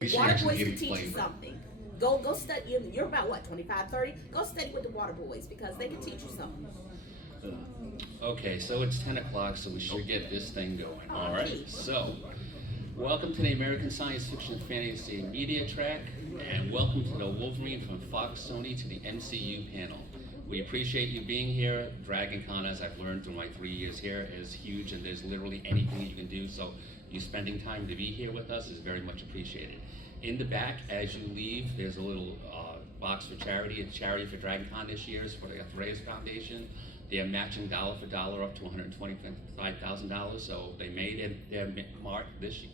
Water boys can teach you something. Go study. You're about what, 25, 30? Go study with the water boys because they can teach you something. Okay, so it's 10 o'clock, so we should get this thing going. All right. So, welcome to the American Science Fiction Fantasy Media Track, and welcome to the Wolverine from Fox Sony to the MCU panel. We appreciate you being here. Dragon Con, as I've learned through my 3 years here, is huge, and there's literally anything you can do, so you spending time to be here with us is very much appreciated. In the back, as you leave, there's a little box for charity. It's charity for Dragon Con this year. It's for the Reyes Foundation. They are matching dollar for dollar up to $125,000. So they made their mark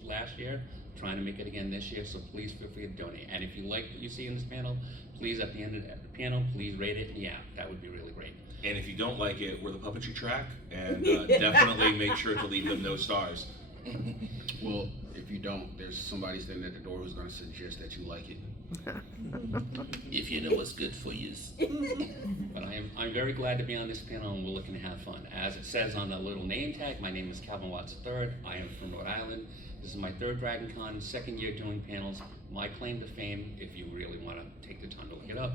last year, trying to make it again this year. So please feel free to donate. And if you like what you see in this panel, please at the end of the panel, please rate it. Yeah, that would be really great. And if you don't like it, we're the puppetry track, and definitely make sure to leave them no stars. Well, if you don't, there's somebody standing at the door who's going to suggest that you like it. If you know what's good for you. But I'm very glad to be on this panel, and we're looking to have fun. As it says on the little name tag, my name is Calvin Watts III. I am from Rhode Island. This is my third Dragon Con, second year doing panels. My claim to fame, if you really want to take the time to look it up,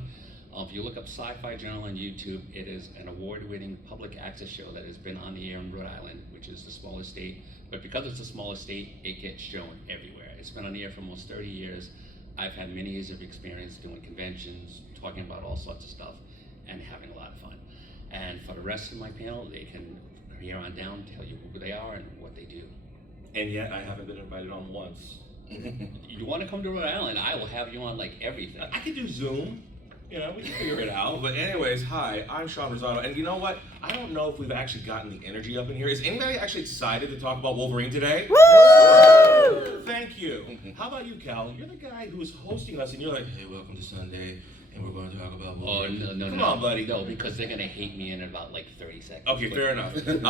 if you look up Sci-Fi Journal on YouTube, it is an award-winning public access show that has been on the air in Rhode Island, which is the smallest state. But because it's the smallest state, it gets shown everywhere. It's been on the air for almost 30 years. I've had many years of experience doing conventions, talking about all sorts of stuff, and having a lot of fun. And for the rest of my panel, they can, from here on down, tell you who they are and what they do. And yet, I haven't been invited on once. You want to come to Rhode Island, I will have you on like everything. I could do Zoom. You know, we can figure it out. But anyways, hi, I'm Shaun Rosado. And you know what? I don't know if we've actually gotten the energy up in here. Is anybody actually excited to talk about Wolverine today? Woo! Thank you. How about you, Cal? You're the guy who's hosting us, and you're like, hey, welcome to Sunday, and we're going to talk about Wolverine. Oh, no. Come on, buddy. No, because they're going to hate me in about like 30 seconds. Okay, fair enough. But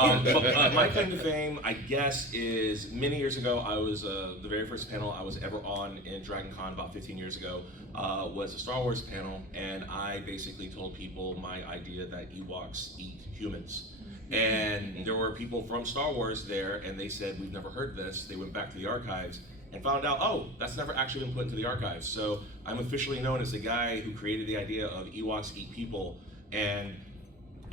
my claim to fame, I guess, is many years ago, I was the very first panel I was ever on in Dragon Con about 15 years ago, was a Star Wars panel, and I basically told people my idea that Ewoks eat humans. And there were people from Star Wars there, and they said, we've never heard this. They went back to the archives and found out, oh, that's never actually been put into the archives. So I'm officially known as the guy who created the idea of Ewoks eat people. And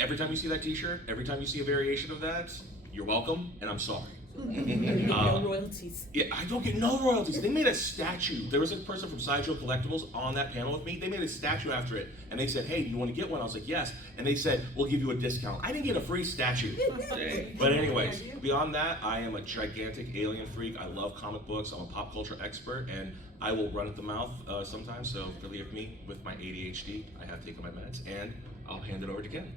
every time you see that t-shirt, every time you see a variation of that, you're welcome, and I'm sorry. No royalties. Yeah, I don't get no royalties. They made a statue. There was a person from Sideshow Collectibles on that panel with me. They made a statue after it, and they said, hey, do you want to get one? I was like, yes. And they said, we'll give you a discount. I didn't get a free statue. But anyways, beyond that, I am a gigantic alien freak. I love comic books. I'm a pop culture expert, and I will run at the mouth sometimes, so forgive me with my ADHD. I have taken my meds, and I'll hand it over to Ken.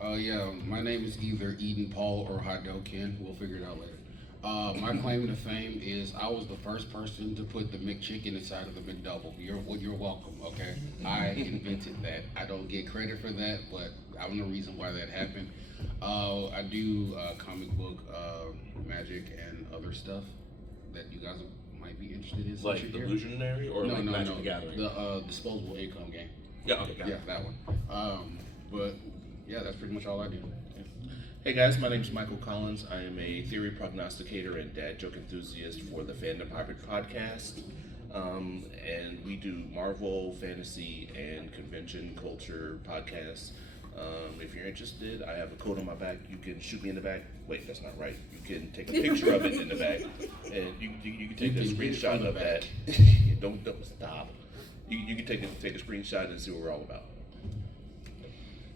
Yeah, my name is either Eden Paul or Haduo-Ken. We'll figure it out later. My claim to fame is I was the first person to put the McChicken inside of the McDouble. You're welcome, okay? I invented that. I don't get credit for that, but I'm the reason why that happened. I do comic book, magic, and other stuff that you guys might be interested in. Like the Illusionary or like Magic the Gathering? The disposable income game. Yeah, okay, got Yeah, it. that one. But yeah, that's pretty much all I do. Hey guys, my name is Michael Collins. I am a theory prognosticator and dad joke enthusiast for the Fandom Hybrid podcast. And we do Marvel, fantasy, and convention culture podcasts. If you're interested, I have a code on my back. You can shoot me in the back. Wait, that's not right. You can take a picture of it in the back. And you can take a screenshot of that. Don't stop. You can take a screenshot and see what we're all about.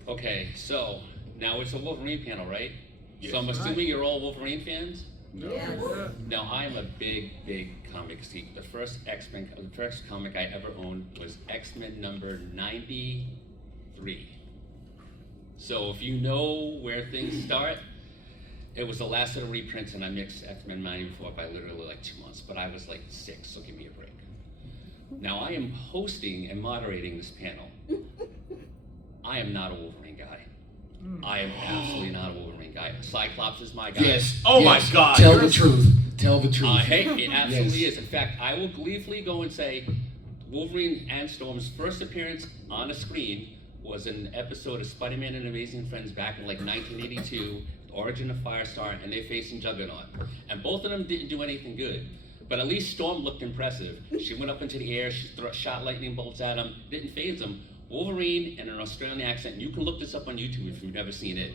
Okay, so now it's a Wolverine panel, right? Yes. So I'm assuming you're all Wolverine fans? No. Yeah. Now I'm a big comic geek. The first comic I ever owned was X-Men number 93. So if you know where things start, it was the last of the reprints, and I mixed X-Men 94 by literally like 2 months, but I was like 6, so give me a break. Now I am hosting and moderating this panel. I am not a Wolverine guy. I am absolutely not a Wolverine guy. Cyclops is my guy. Yes. Oh yes. my God. Tell the truth. Tell the truth. Hey, it absolutely Yes. is. In fact, I will gleefully go and say Wolverine and Storm's first appearance on a screen was in an episode of Spider-Man and Amazing Friends back in like 1982, Origin of Firestar, and they facing Juggernaut. And both of them didn't do anything good. But at least Storm looked impressive. She went up into the air, she shot lightning bolts at him, didn't phase him. Wolverine, in an Australian accent, you can look this up on YouTube if you've never seen it,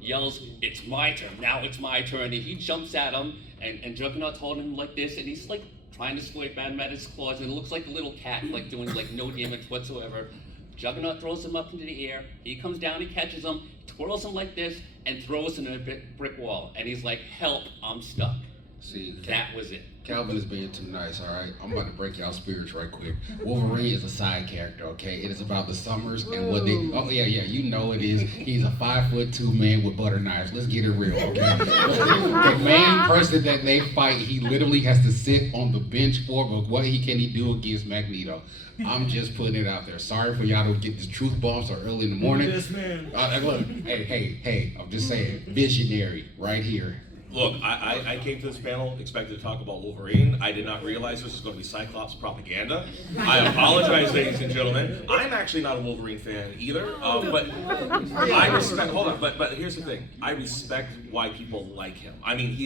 yells, "It's my turn, now it's my turn," and he jumps at him, and Juggernaut's holding him like this, and he's like trying to swipe at him at his claws, and it looks like a little cat, like doing like no damage whatsoever. Juggernaut throws him up into the air, he comes down, he catches him, twirls him like this, and throws him in a brick wall, and he's like, "Help, I'm stuck." See, That was it. Calvin is being too nice, all right? I'm about to break y'all spirits right quick. Wolverine is a side character, okay? It is about the Summers and what they... Oh, yeah, you know it is. He's a 5'2" man with butter knives. Let's get it real, okay? The main person that they fight, he literally has to sit on the bench for, but what can he do against Magneto? I'm just putting it out there. Sorry for y'all to get the truth bombs so early in the morning. This man. Look, hey, I'm just saying, visionary right here. Look, I came to this panel expected to talk about Wolverine. I did not realize this was going to be Cyclops propaganda. I apologize, ladies and gentlemen. I'm actually not a Wolverine fan either, but I respect. Hold on, but here's the thing. I respect why people like him. I mean,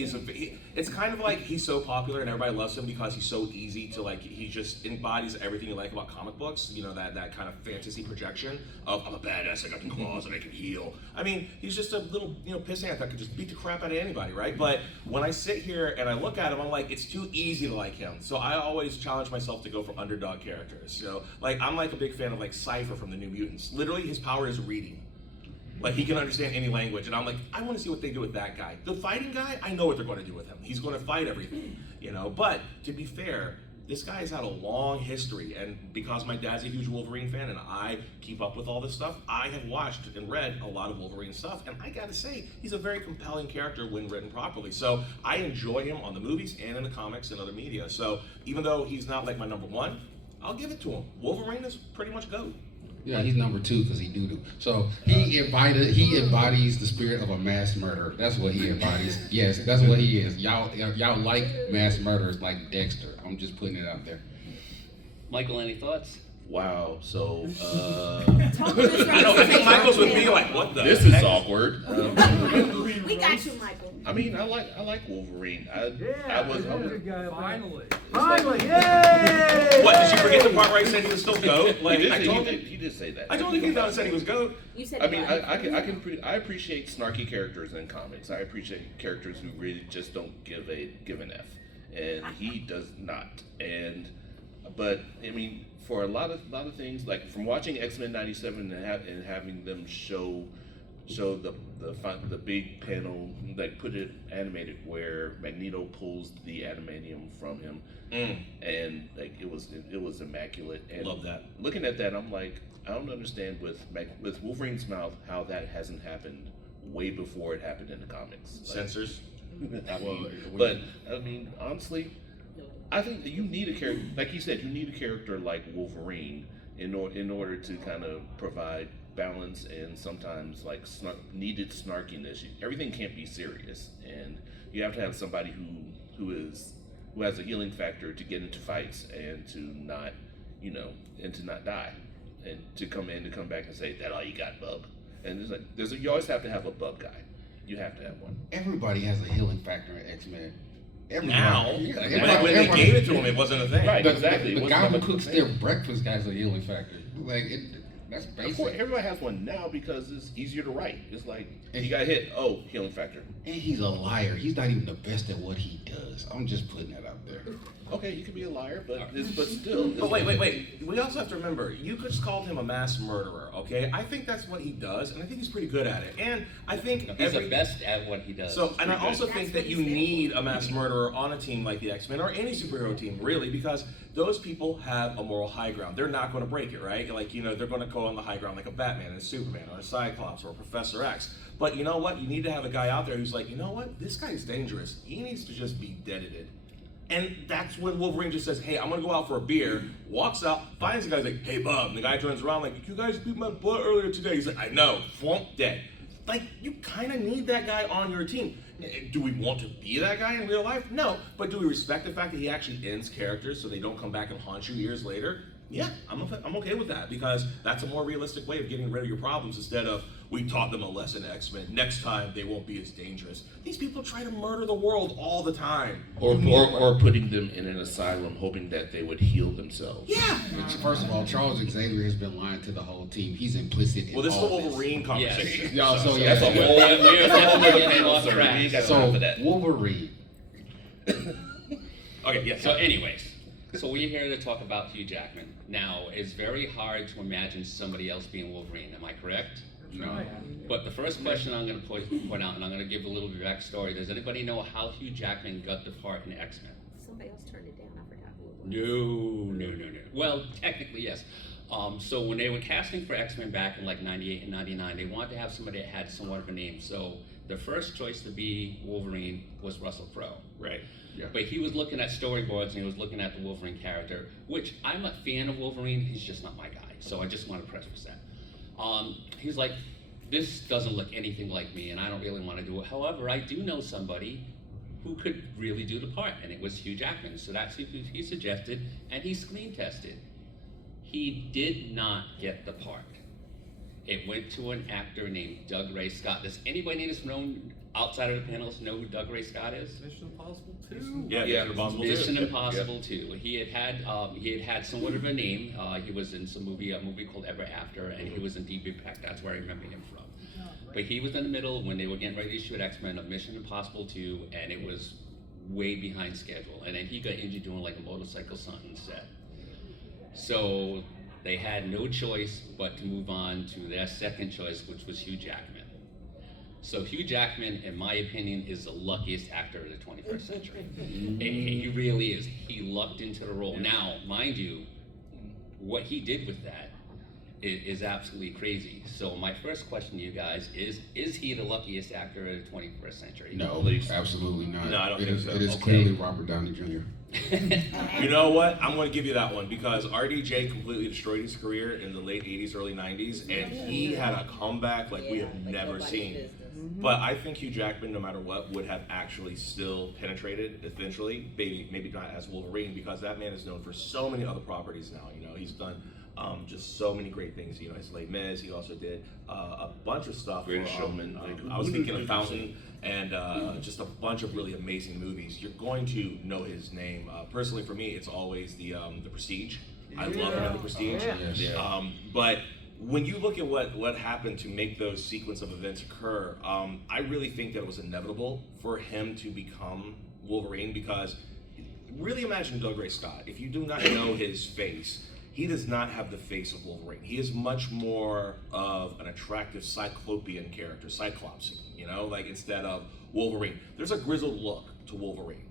it's kind of like he's so popular and everybody loves him because he's so easy to like. He just embodies everything you like about comic books. You know, that kind of fantasy projection of I'm a badass, I got the claws and I can heal. I mean, he's just a little pissant that could just beat the crap out of anybody, right? But when I sit here and I look at him, I'm like, it's too easy to like him. So I always challenge myself to go for underdog characters. So like I'm like a big fan of like Cypher from the New Mutants. Literally, his power is reading. Like he can understand any language, and I'm like, I want to see what they do with that guy. The fighting guy, I know what they're going to do with him. He's going to fight everything, But to be fair, this guy has had a long history, and because my dad's a huge Wolverine fan and I keep up with all this stuff, I have watched and read a lot of Wolverine stuff, and I gotta say, he's a very compelling character when written properly. So I enjoy him on the movies and in the comics and other media. So even though he's not like my number one, I'll give it to him. Wolverine is pretty much GOAT. Yeah, he's number 2 because he doo-doo. So he embodies the spirit of a mass murderer. That's what he embodies. Yes, that's what he is. Y'all like mass murderers like Dexter. I'm just putting it out there. Michael, any thoughts? Wow. So I think Michael's with me like, what the this heck? is awkward. We got you, Michael. I mean, I like Wolverine. I was Finally, yay! What, did you forget the part where I said he was still GOAT? Like, he did say that. I totally came down and said he was GOAT. You said I mean, I appreciate snarky characters in comics. I appreciate characters who really just don't give an F, and he does not. But I mean, for a lot of things, like from watching X-Men '97 and having them show the big panel, like put it animated where Magneto pulls the adamantium from him, and like it was immaculate. And love that. Looking at that, I'm like, I don't understand with Wolverine's mouth how that hasn't happened way before it happened in the comics. Censors. I mean, honestly, I think that you need a character, like you said, you need a character like Wolverine in order to kind of provide balance and sometimes like needed snarkiness. Everything can't be serious, and you have to have somebody who has a healing factor to get into fights and to not die, and to come back and say, "That all you got, bub?" And you always have to have a bub guy. You have to have one. Everybody has a healing factor in X-Men. Now, when they gave it to him, it wasn't a thing. Right, exactly. The guy who cooks their breakfast has a healing factor. That's basic. Of course, everybody has one now because it's easier to write. It's like, you got hit, healing factor. And he's a liar. He's not even the best at what he does. I'm just putting that out there. Okay, you could be a liar, but still. But wait. We also have to remember, you just called him a mass murderer, okay? I think that's what he does, and I think he's pretty good at it. And I think he's the best at what he does. So, and I also think that you need a mass murderer on a team like the X-Men or any superhero team, really, because those people have a moral high ground. They're not going to break it, right? Like, they're going to go on the high ground like a Batman and a Superman or a Cyclops or a Professor X. But you know what? You need to have a guy out there who's like, you know what? This guy's dangerous. He needs to just be deaded. And that's when Wolverine just says, hey, I'm going to go out for a beer, walks out, finds the guy, like, hey, bub. And the guy turns around like, you guys beat my butt earlier today. He's like, I know, flunk dead. Like, you kind of need that guy on your team. Do we want to be that guy in real life? No. But do we respect the fact that he actually ends characters so they don't come back and haunt you years later? Yeah, I'm okay with that because that's a more realistic way of getting rid of your problems instead of we taught them a lesson, X-Men. Next time they won't be as dangerous. These people try to murder the world all the time. Or putting them in an asylum hoping that they would heal themselves. Yeah. First of all, Charles Xavier has been lying to the whole team. He's implicit in Well, this is the all Wolverine conversation. Yeah, so That's a whole We're getting off track. track. We ain't got So time for that. Wolverine. Okay, yeah. So anyways, so we're here to talk about Hugh Jackman. Now, it's very hard to imagine somebody else being Wolverine, am I correct? No. But the first question I'm going to point out, and I'm going to give a little bit of backstory, does anybody know how Hugh Jackman got the part in X-Men? Somebody else turned it down. I forgot who it was. No. Well, technically, yes. So when they were casting for X-Men back in like 98 and 99, they wanted to have somebody that had somewhat of a name. So the first choice to be Wolverine was Russell Crowe. Right. Yeah. But he was looking at storyboards and he was looking at the Wolverine character, which I'm a fan of Wolverine, he's just not my guy. So I just want to preface that. He's like, this doesn't look anything like me and I don't really want to do it. However, I do know somebody who could really do the part, and it was Hugh Jackman. So that's who he suggested, and he screen tested. He did not get the part. It went to an actor named Doug Ray Scott. Does anybody outside of the panelists know who Doug Ray Scott is? Mission Impossible 2. Yeah, Yeah. Mission Impossible Mission 2. Impossible 2. He had somewhat of a name. He was in a movie called Ever After, and he was in Deep Impact. That's where I remember him from. But he was in the middle when they were getting ready to shoot X-Men of Mission Impossible 2, and it was way behind schedule. And then he got injured doing like a motorcycle stunt on set. So they had no choice but to move on to their second choice, which was Hugh Jackman. So Hugh Jackman, in my opinion, is the luckiest actor of the 21st century. He really is. He lucked into the role. Now, mind you, what he did with that is absolutely crazy. So my first question to you guys is he the luckiest actor of the 21st century? No, absolutely not. No, I don't think so. It is Okay. clearly Robert Downey Jr. You know what? I'm going to give you that one because RDJ completely destroyed his career in the late 80s, early 90s, and he had a comeback like we have like never nobody's seen. business. But I think Hugh Jackman, no matter what, would have actually still penetrated eventually, maybe not as Wolverine, because that man is known for so many other properties now. You know, he's done just so many great things. You know, his Les Mis. He also did a bunch of stuff. Greatest Showman. I was thinking of Fountain and just a bunch of really amazing movies. You're going to know his name. Personally, for me, it's always the Prestige. I love him in the Prestige. Yes. But when you look at what happened to make those sequence of events occur, I really think that it was inevitable for him to become Wolverine because really imagine Doug Ray Scott. If you do not know his face, he does not have the face of Wolverine. He is much more of an attractive cyclopean character, Cyclops, you know, like instead of Wolverine. There's a grizzled look to Wolverine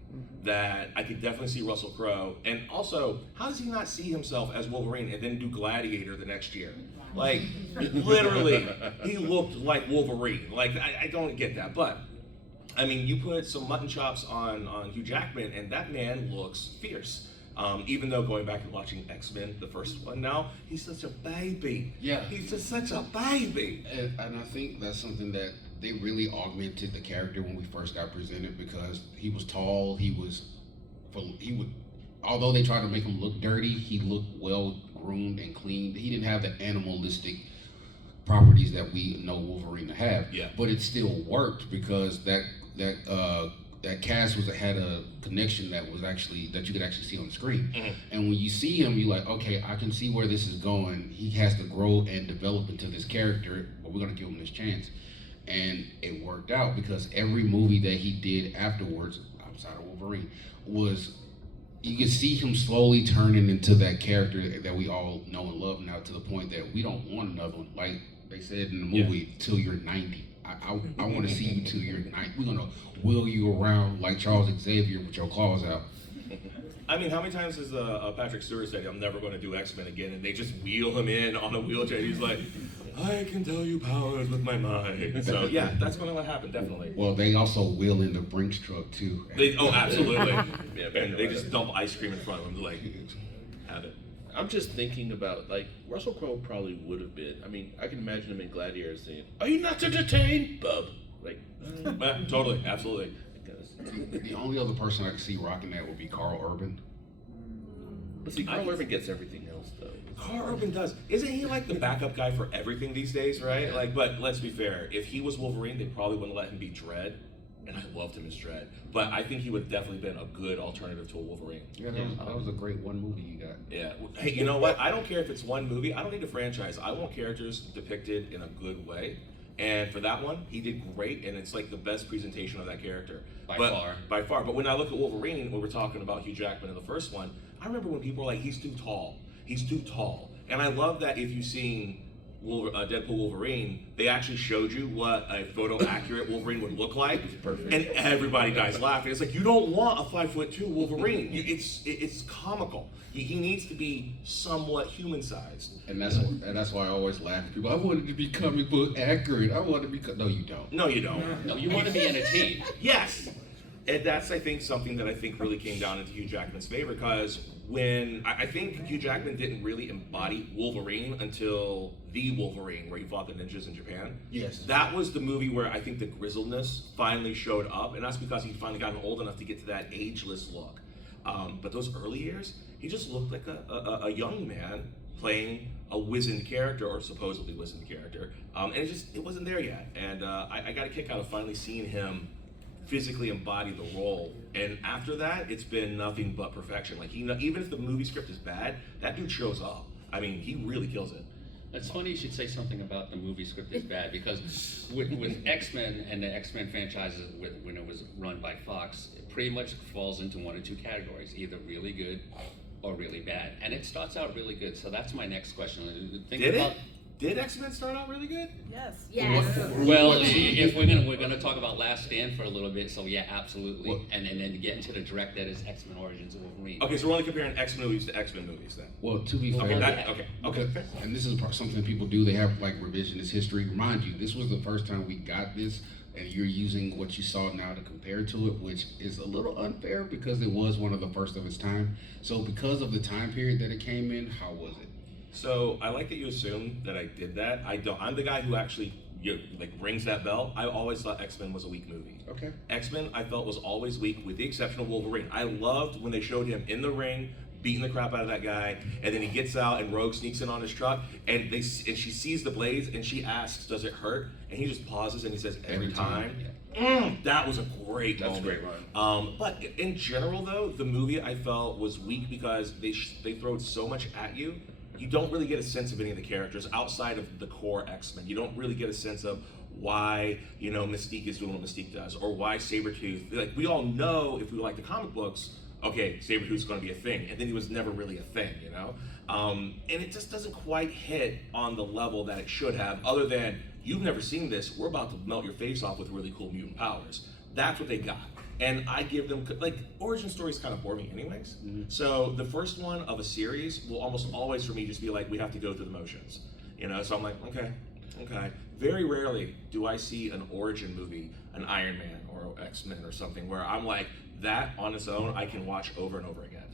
that I could definitely see Russell Crowe. And also, how does he not see himself as Wolverine and then do Gladiator the next year? Like, literally, he looked like Wolverine. Like, I don't get that. But, I mean, you put some mutton chops on Hugh Jackman, and that man looks fierce. Even though going back and watching X-Men, the first one now, he's such a baby. Yeah. He's just such a baby. And I think that's something that they really augmented the character when we first got presented because he was tall, although they tried to make him look dirty, he looked well groomed and clean. He didn't have the animalistic properties that we know Wolverine to have. Yeah. But it still worked because that cast had a connection that you could actually see on the screen. Mm-hmm. And when you see him, you're like, okay, I can see where this is going. He has to grow and develop into this character, but we're gonna give him this chance. And it worked out because every movie that he did afterwards, outside of Wolverine, you could see him slowly turning into that character that we all know and love now to the point that we don't want another one. Like they said in the movie, till you're 90. I want to see you till you're 90. We're gonna wheel you around like Charles Xavier with your claws out. I mean, how many times has Patrick Stewart said, I'm never going to do X-Men again, and they just wheel him in on a wheelchair, he's like, I can tell you powers with my mind. So yeah, that's going to happen, definitely. Well, they also wheel in the Brinks truck too. Absolutely. Yeah, And they just dump ice cream in front of him, like, have it. I'm just thinking about, like, Russell Crowe probably would have been. I mean, I can imagine him in Gladiator saying, "Are you not entertained, bub?" Like, Yeah, totally, absolutely. The only other person I could see rocking that would be Carl Urban. But see, Carl Urban gets everything else though. Carl Urban does. Isn't he like the backup guy for everything these days, right? Like, but let's be fair. If he was Wolverine, they probably wouldn't let him be Dredd. And I loved him as Dredd. But I think he would have definitely been a good alternative to a Wolverine. Yeah, that was a great one movie you got. Yeah. Hey, you know what? I don't care if it's one movie. I don't need a franchise. I want characters depicted in a good way. And for that one, he did great, and it's like the best presentation of that character. By far. By far. But when I look at Wolverine, when we're talking about Hugh Jackman in the first one, I remember when people were like, he's too tall. He's too tall. And I love that if you've seen Deadpool Wolverine, they actually showed you what a photo-accurate Wolverine would look like. Perfect. And everybody dies laughing. It's like, you don't want a 5'2" Wolverine. It's comical. He needs to be somewhat human-sized. And that's why I always laugh at people. I wanted to be comic book accurate. I want to be. No, you don't. No, you don't. No, you want to be entertained. Yes. And that's, I think, something that I think really came down into Hugh Jackman's favor, because when I think Hugh Jackman didn't really embody Wolverine until the Wolverine, where he fought the ninjas in Japan. Yes. That was the movie where I think the grizzledness finally showed up, and that's because he finally gotten old enough to get to that ageless look. But those early years, he just looked like a young man playing a wizened character, or supposedly wizened character, and it wasn't there yet. And I got a kick out of finally seeing him physically embody the role, and after that, it's been nothing but perfection. Like, even if the movie script is bad, that dude shows up. I mean, he really kills it. It's funny you should say something about the movie script is bad, because with X-Men and the X-Men franchises, when it was run by Fox, it pretty much falls into one or two categories, either really good or really bad. And it starts out really good, so that's my next question. Did X-Men start out really good? Yes. Well, if we're gonna talk about Last Stand for a little bit, so yeah, absolutely, and then get into the direct that is X-Men Origins of Wolverine. Okay, so we're only comparing X-Men movies to X-Men movies then. Well, to be fair, Okay. and this is something people do. They have like revisionist history. Remind you, this was the first time we got this, and you're using what you saw now to compare to it, which is a little unfair because it was one of the first of its time. So because of the time period that it came in, how was it? So I like that you assume that I did that. I don't. I'm the guy who actually rings that bell. I always thought X-Men was a weak movie. Okay. X-Men I felt was always weak, with the exception of Wolverine. I loved when they showed him in the ring beating the crap out of that guy, and then he gets out and Rogue sneaks in on his truck, and she sees the blades and she asks, "Does it hurt?" And he just pauses and he says, "Every time." Yeah. That was a great moment. That's a great line. But in general, though, the movie I felt was weak because they throw so much at you. You don't really get a sense of any of the characters outside of the core X-Men. You don't really get a sense of why, Mystique is doing what Mystique does, or why Sabretooth. Like, we all know, if we like the comic books, okay, Sabretooth's going to be a thing, and then he was never really a thing, And it just doesn't quite hit on the level that it should have, other than, you've never seen this, we're about to melt your face off with really cool mutant powers. That's what they got. And I give them, origin stories kind of bore me anyways. Mm-hmm. So the first one of a series will almost always for me just be like, we have to go through the motions. So I'm like, okay. Very rarely do I see an origin movie, an Iron Man or X-Men or something, where I'm like, that on its own, I can watch over and over again.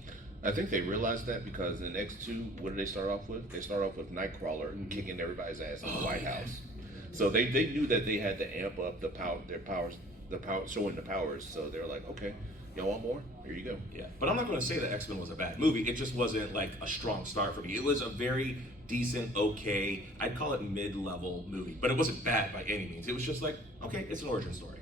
I think they realized that because in X2, what did they start off with? They start off with Nightcrawler kicking everybody's ass in the White House. So they knew that they had to amp up their powers, showing the powers. So they're like, okay, y'all want more? Here you go. Yeah, but I'm not going to say that X-Men was a bad movie. It just wasn't like a strong start for me. It was a very decent, okay, I'd call it mid-level movie, but it wasn't bad by any means. It was just like, okay, it's an origin story.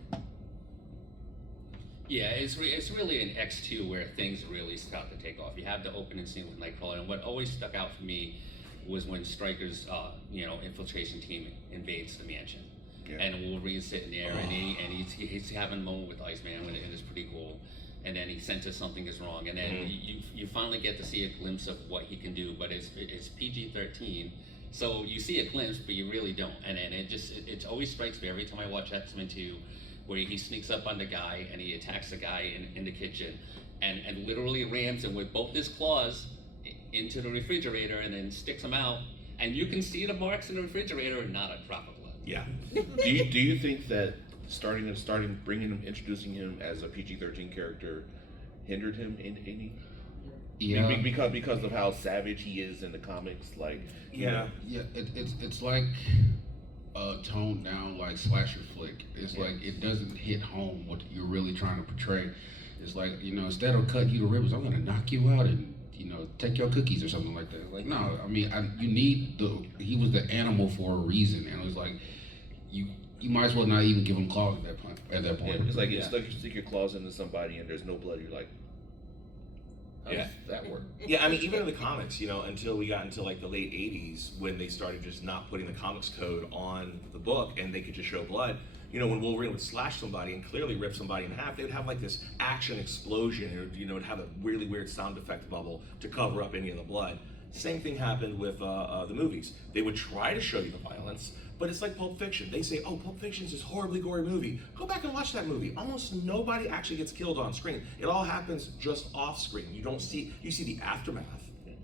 Yeah, it's really in X2 where things really start to take off. You have the opening scene with Nightcrawler, and what always stuck out for me was when Stryker's infiltration team invades the mansion. Yeah. And Wolverine's sitting there, and he's having a moment with Iceman, and it's pretty cool. And then he senses something is wrong, and then you finally get to see a glimpse of what he can do. But it's PG-13, so you see a glimpse, but you really don't. And it always strikes me every time I watch X-Men 2, where he sneaks up on the guy and he attacks the guy in the kitchen, and literally rams him with both his claws into the refrigerator, and then sticks him out, and you can see the marks in the refrigerator and not a drop of blood. Yeah. Do you think that introducing him as a PG-13 character hindered him in any? Yeah. Because of how savage he is in the comics, like. Yeah. Yeah. It's like a toned down like slasher flick. It's like it doesn't hit home what you're really trying to portray. It's like instead of cutting you to ribbons, I'm gonna knock you out and take your cookies or something like that. Like, no, I mean, he was the animal for a reason, and it was like, you might as well not even give him claws at that point. Yeah, it's like you stick your claws into somebody and there's no blood. You're like, how does that work? Yeah, I mean, even in the comics, until we got into like the late 80s when they started just not putting the comics code on the book and they could just show blood. When Wolverine would slash somebody and clearly rip somebody in half, they would have like this action explosion, or it'd have a really weird sound effect bubble to cover up any of the blood. Same thing happened with the movies. They would try to show you the violence, but it's like Pulp Fiction. They say, oh, Pulp Fiction is this horribly gory movie. Go back and watch that movie. Almost nobody actually gets killed on screen. It all happens just off screen. You see the aftermath.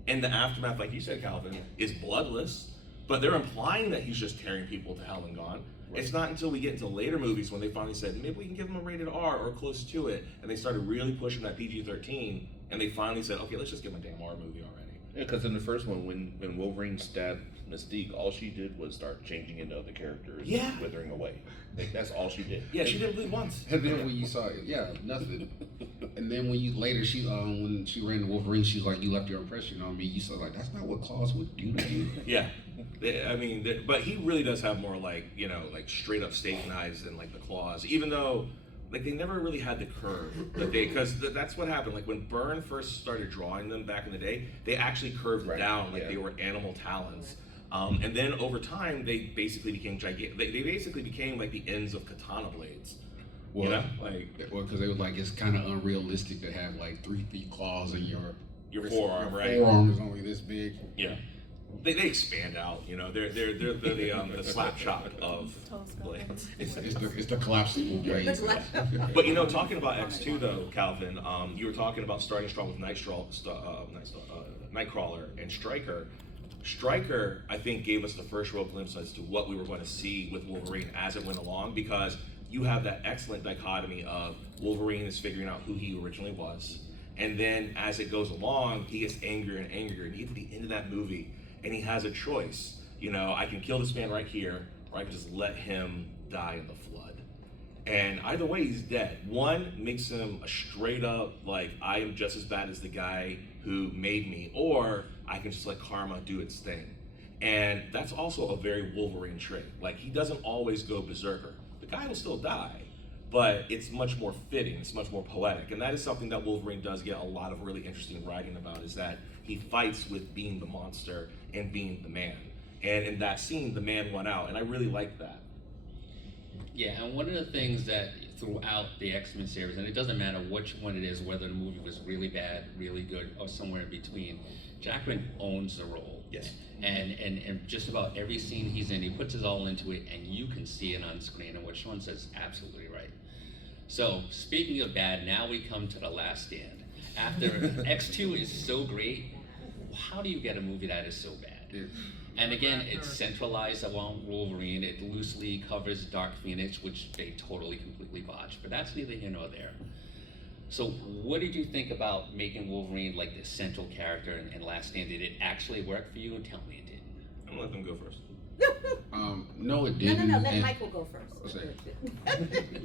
And the aftermath, like you said, Calvin, is bloodless, but they're implying that he's just tearing people to hell and gone. Right. It's not until we get into later movies when they finally said, maybe we can give him a rated R or close to it, and they started really pushing that PG-13, and they finally said, okay, let's just give him a damn R movie already. Yeah, because in the first one, when Wolverine stabbed Mystique, all she did was start changing into other characters, withering away. Like, that's all she did. Yeah, she didn't bleed once. And then when you saw it, nothing. And then when she ran to Wolverine, she was like, you left your impression on me. You saw like, that's not what claws would do to you. Yeah. I mean, but he really does have more like straight up steak knives than like the claws, even though like they never really had the curve because that's what happened. Like when Byrne first started drawing them back in the day, they actually curved down like they were animal talons. And then over time, they basically became gigantic. They basically became like the ends of katana blades. Well, because they were like, it's kind of unrealistic to have like 3 feet claws in your forearm, right? Forearm is only this big. Yeah. They expand out, they're the slap shot of blades. It's the collapsible blades. But talking about X2 though, Calvin, you were talking about starting strong with Nightcrawler and Stryker. Stryker, I think, gave us the first real glimpse as to what we were going to see with Wolverine as it went along, because you have that excellent dichotomy of Wolverine is figuring out who he originally was, and then as it goes along, he gets angrier and angrier, and you get to the end of that movie, and he has a choice. I can kill this man right here, or I can just let him die in the flood. And either way, he's dead. One makes him a straight up, like, I am just as bad as the guy who made me, or I can just let karma do its thing. And that's also a very Wolverine trait. Like, he doesn't always go berserker. The guy will still die, but it's much more fitting, it's much more poetic. And that is something that Wolverine does get a lot of really interesting writing about, is that he fights with being the monster and being the man. And in that scene, the man won out, and I really like that. Yeah, and one of the things that throughout the X-Men series, and it doesn't matter which one it is, whether the movie was really bad, really good, or somewhere in between, Jackman owns the role. Yes. And just about every scene he's in, he puts his all into it, and you can see it on screen, and what Shaun says is absolutely right. So, speaking of bad, now we come to The Last Stand. After X2 is so great, how do you get a movie that is so bad? Yeah. And again, it's centralized around Wolverine. It loosely covers Dark Phoenix, which they totally, completely botched. But that's neither here nor there. So what did you think about making Wolverine like the central character in Last Stand? Did it actually work for you? And tell me it didn't. I'm gonna let them go first. No, it didn't. No, let Michael go first.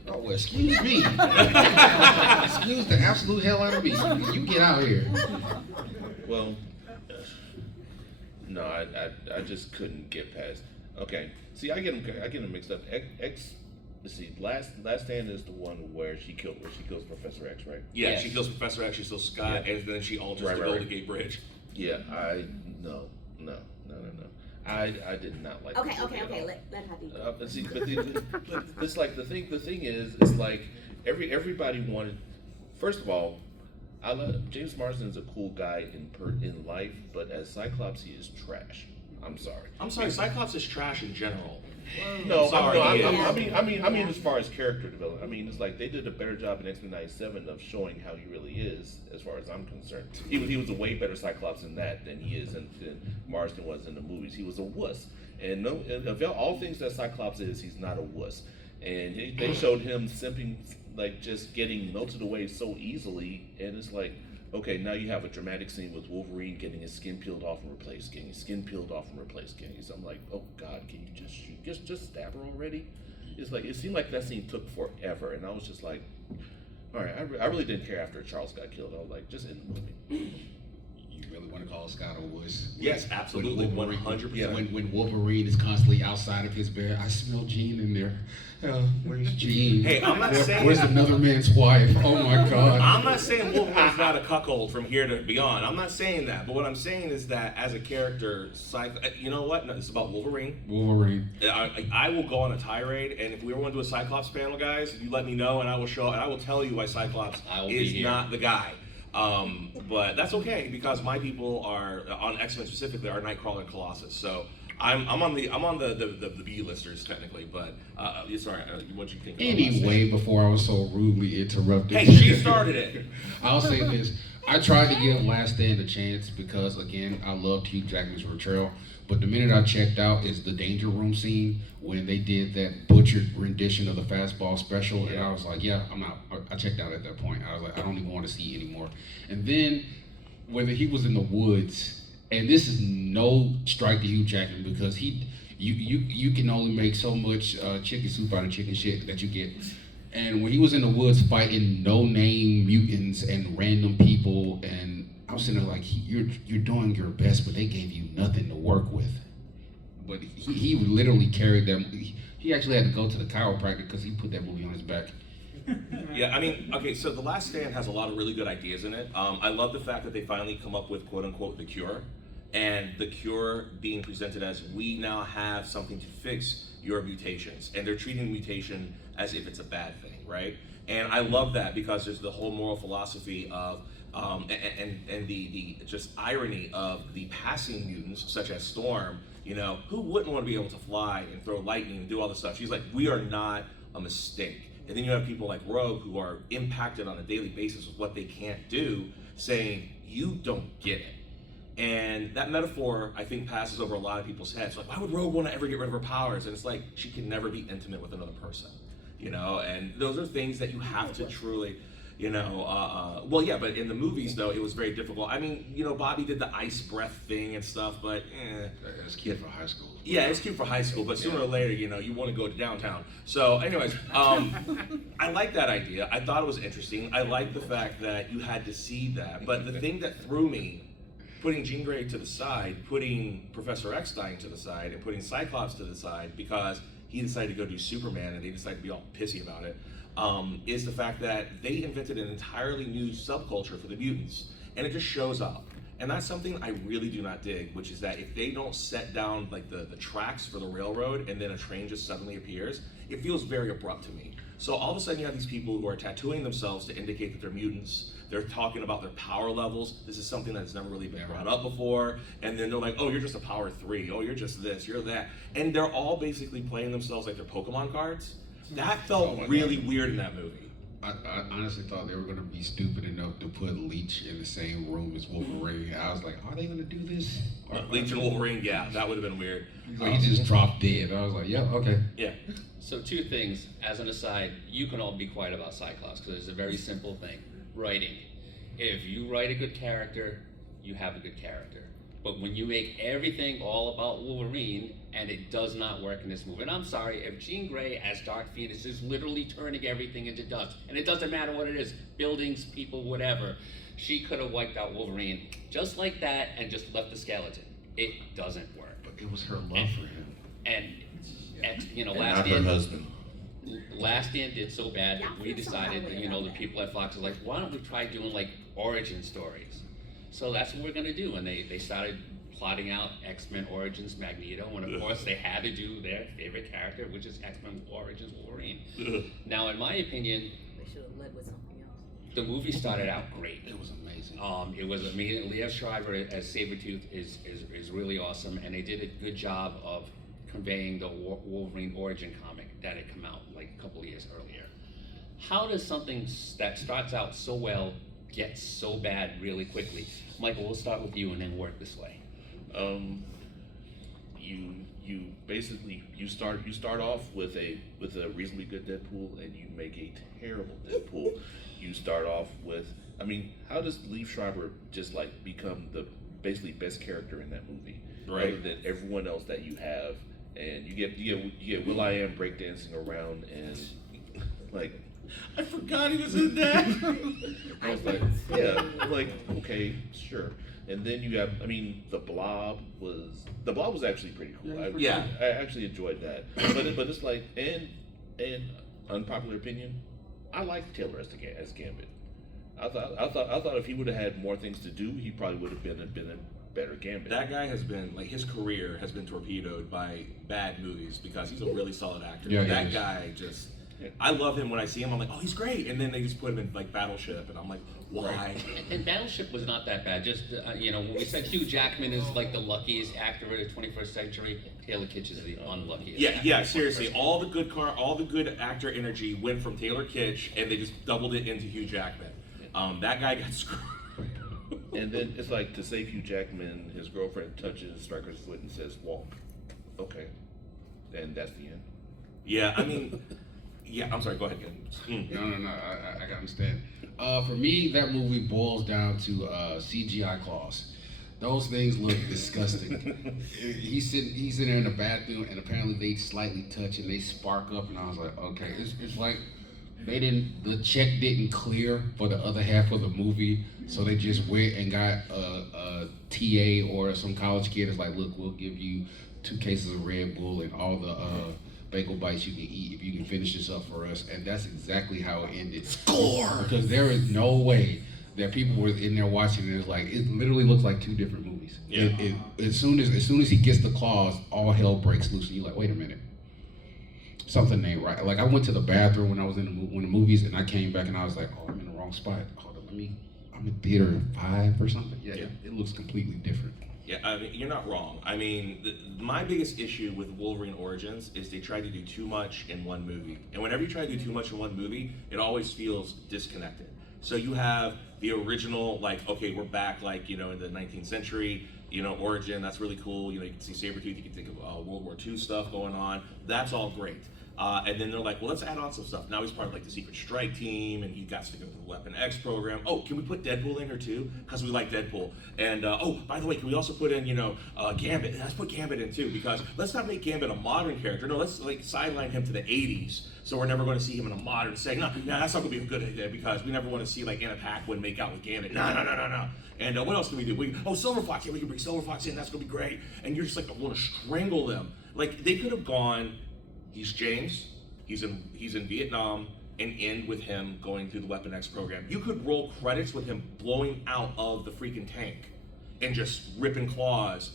Oh, well, excuse me. Excuse the absolute hell out of me. You get out here. Well, no, I just couldn't get past. Okay, see, I get them mixed up. Let's see, Last Stand is the one where she kills Professor X, right? Yeah, Yes. she kills Professor X, she kills Scott, and then she alters the Golden Gate Bridge. Yeah, no. I did not like. Okay. Let Happy go. See, but it's like the thing is, it's like everybody wanted. First of all, I love James Marsden's a cool guy in life, but as Cyclops, he is trash. I'm sorry. Cyclops is trash in general. No, Sorry, I mean, as far as character development, I mean, it's like they did a better job in X-Men '97 of showing how he really is, as far as I'm concerned. He was a way better Cyclops in that than he is than Marsden was in the movies. He was a wuss, and of all things that Cyclops is, he's not a wuss. And they showed him simping, like just getting melted away so easily, and it's like, okay, now you have a dramatic scene with Wolverine getting his skin peeled off and replaced, getting his skin peeled off and replaced, getting. So I'm like, oh God, can you just shoot, just stab her already? It's like, it seemed like that scene took forever, and I was just like, all right, I really didn't care after Charles got killed. I was like, just end the movie. You really want to call Scott was. Yes, absolutely, When 100%. Yeah, when Wolverine is constantly outside of his bed, I smell Jean in there. Where's Jean? Hey, I'm not saying. Where's another man's wife? Oh my God. I'm not saying Wolverine's not a cuckold from here to beyond. I'm not saying that. But what I'm saying is that as a character, you know what? No, it's about Wolverine. Wolverine. I will go on a tirade, and if we ever want to do a Cyclops panel, guys, you let me know, and I will show, and I will tell you why Cyclops is not the guy. But that's okay because my people are on X-Men specifically are Nightcrawler and Colossus. So I'm on the B-listers technically. But sorry, what you think? Anyway, before I was so rudely interrupted. Hey, she started it. I'll say this. I tried to give Last Stand a chance because, again, I loved Hugh Jackman's portrayal. But the minute I checked out is the Danger Room scene when they did that butchered rendition of the Fastball special. And I was like, yeah, I'm out. I checked out at that point. I was like, I don't even want to see anymore. And then whether he was in the woods, and this is no strike to Hugh Jackman because you can only make so much chicken soup out of chicken shit that you get. And when he was in the woods fighting no-name mutants and random people, and I was sitting there like, you're doing your best, but they gave you nothing to work with. But he literally carried them. He actually had to go to the chiropractor because he put that movie on his back. Yeah, I mean, okay, so The Last Stand has a lot of really good ideas in it. I love the fact that they finally come up with quote-unquote the cure, and the cure being presented as we now have something to fix your mutations, and they're treating mutation as if it's a bad thing, right? And I love that because there's the whole moral philosophy of and the just irony of the passing mutants such as Storm. You know, who wouldn't want to be able to fly and throw lightning and do all this stuff? She's like, we are not a mistake. And then you have people like Rogue who are impacted on a daily basis with what they can't do, saying, you don't get it. And that metaphor, I think, passes over a lot of people's heads. Like, why would Rogue want to ever get rid of her powers? And it's like, she can never be intimate with another person, you know? And those are things that you have to truly, you know, well, yeah, but in the movies, though, it was very difficult. I mean, you know, Bobby did the ice breath thing and stuff, but It's cute for high school. yeah, it's cute for high school, but sooner or later, you know, you want to go to downtown. So anyways, I like that idea. I thought it was interesting. I like the fact that you had to see that. But the thing that threw me, putting Jean Grey to the side, putting Professor Eckstein to the side, and putting Cyclops to the side because he decided to go do Superman and they decided to be all pissy about it, is the fact that they invented an entirely new subculture for the mutants. And it just shows up. And that's something I really do not dig, which is that if they don't set down like the tracks for the railroad and then a train just suddenly appears, it feels very abrupt to me. So all of a sudden you have these people who are tattooing themselves to indicate that they're mutants. They're talking about their power levels. This is something that's never really been brought up before. And then they're like, oh, you're just a power 3. Oh, you're just this, you're that. And they're all basically playing themselves like they're Pokemon cards. That felt really weird in that movie. I honestly thought they were going to be stupid enough to put Leech in the same room as Wolverine. I was like, are they going to do this? Leech and Wolverine, yeah, that would have been weird. He just dropped dead. I was like, yeah, okay. Yeah. So two things, as an aside, you can all be quiet about Cyclops because it's a very simple thing, writing. If you write a good character, you have a good character. But when you make everything all about Wolverine, and it does not work in this movie, and I'm sorry, if Jean Grey as Dark Phoenix is literally turning everything into dust, and it doesn't matter what it is, buildings, people, whatever, she could have wiped out Wolverine just like that and just left the skeleton. It doesn't work. But it was her love for him. And you know, And Last not her Stand, husband. Last Stand did so bad Yeah, that we I feel decided, somehow you know, the about people at Fox are like, why don't we try doing like origin stories? So that's what we're gonna do. And they started plotting out X-Men Origins Magneto, and of course they had to do their favorite character, which is X-Men Origins Wolverine. Now, in my opinion, They should have led with something else. the movie started out great. It was amazing. It was amazing. Liev Schreiber as Sabretooth is really awesome, and they did a good job of conveying the Wolverine origin comic that had come out like a couple of years earlier. How does something that starts out so well get so bad really quickly? Michael, we'll start with you and then work this way. You basically you start off with a reasonably good Deadpool and you make a terrible Deadpool. You start off with, I mean, how does Liev Schreiber just like become the basically best character in that movie, Right. other than everyone else that you have, and you get Will.i.am breakdancing around and like, I forgot he was in that. I was like, yeah, like okay, sure. And then you have, I mean, the Blob was actually pretty cool. Yeah. I actually enjoyed that. But it's like, and unpopular opinion, I liked Taylor as Gambit. I thought if he would have had more things to do, he probably would have been a better Gambit. That guy has been, like, his career has been torpedoed by bad movies because he's a really solid actor. Yeah, that he is. guy just, I love him when I see him. I'm like, oh, he's great. And then they just put him in, like, Battleship, and I'm like, why? Right. And Battleship was not that bad. Just when we said Hugh Jackman is like the luckiest actor of the 21st century, Taylor Kitsch is the unluckiest. Yeah, seriously. All the good actor energy went from Taylor Kitsch, and they just doubled it into Hugh Jackman. That guy got screwed. And then it's like, to save Hugh Jackman, his girlfriend touches Stryker's foot and says, "Walk." Okay. And that's the end. Yeah, I mean, yeah. I'm sorry. Go ahead, Ken. No. I can understand. For me, that movie boils down to CGI claws. Those things look disgusting. He's sitting there in the bathroom, and apparently they slightly touch and they spark up, and I was like, okay, it's like the check didn't clear for the other half of the movie, so they just went and got a TA or some college kid that's like, look, we'll give you 2 cases of Red Bull and all the bagel bites you can eat if you can finish this up for us. And that's exactly how it ended. Score! Because there is no way that people were in there watching it. It's like, it literally looks like 2 different movies. Yeah. As soon as he gets the claws, all hell breaks loose, and you're like, wait a minute. Something ain't right. Like, I went to the bathroom when I was in the movies, and I came back and I was like, oh, I'm in the wrong spot. Hold on, I'm in theater 5 or something. Yeah. It looks completely different. Yeah, I mean, you're not wrong. I mean, my biggest issue with Wolverine Origins is they try to do too much in one movie. And whenever you try to do too much in one movie, it always feels disconnected. So you have the original, like, okay, we're back, like, in the 19th century, origin, that's really cool. You can see Sabretooth, you can think of World War II stuff going on. That's all great. And then they're like, well, let's add on some stuff. Now he's part of, like, the Secret Strike team, and he got to go to the Weapon X program. Oh, can we put Deadpool in here too? Because we like Deadpool. And oh, by the way, can we also put in, Gambit? Let's put Gambit in too, because let's not make Gambit a modern character. No, let's sideline him to the 80s, so we're never going to see him in a modern setting. No, that's not going to be a good idea, because we never want to see, like, Anna Paquin make out with Gambit. No. And what else can we do? Silver Fox. Yeah, we can bring Silver Fox in. That's going to be great. And you're just like, I want to strangle them. Like, they could have gone. He's James. He's in Vietnam, and end with him going through the Weapon X program. You could roll credits with him blowing out of the freaking tank and just ripping claws.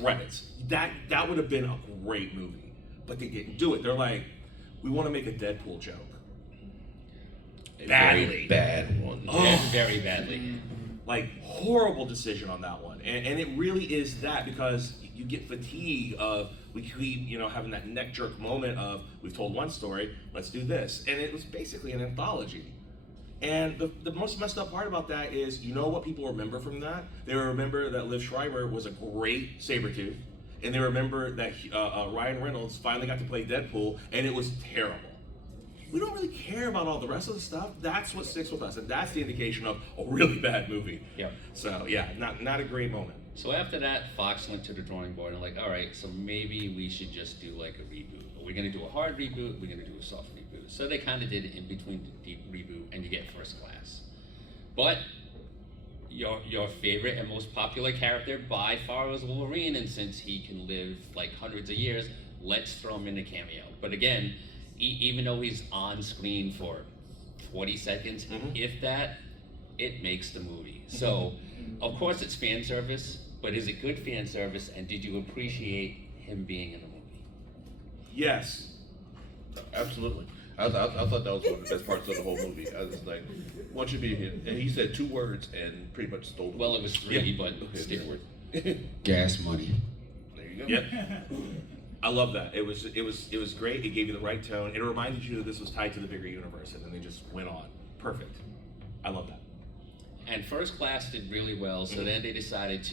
Credits. That would have been a great movie, but they didn't do it. They're like, we want to make a Deadpool joke. Badly. Very bad one. Oh. Very badly. Like, horrible decision on that one. And it really is that, because you get fatigue of, we keep, having that neck jerk moment of, we've told one story, let's do this. And it was basically an anthology. And the most messed up part about that is, what people remember from that? They remember that Liv Schreiber was a great Sabretooth, and they remember that Ryan Reynolds finally got to play Deadpool, and it was terrible. We don't really care about all the rest of the stuff. That's what sticks with us, and that's the indication of a really bad movie. Yep. So yeah, not a great moment. So after that, Fox went to the drawing board and like, all right, so maybe we should just do like a reboot. Are we going to do a hard reboot? We're going to do a soft reboot. So they kind of did it in between the deep reboot, and you get First Class. But your favorite and most popular character by far was Wolverine, and since he can live like hundreds of years, let's throw him in a cameo. But again, even though he's on screen for 40 seconds, if that, it makes the movie. So, of course it's fan service, but is it good fan service, and did you appreciate him being in the movie? Yes. Absolutely. I thought that was one of the best parts of the whole movie. I was like, "What should be here?" And he said 2 words and pretty much stole. Well, it was 3, but stick with Gas money. There you go. Yep. I love that. It was great. It gave you the right tone. It reminded you that this was tied to the bigger universe, and then they just went on. Perfect. I love that. And First Class did really well, so then they decided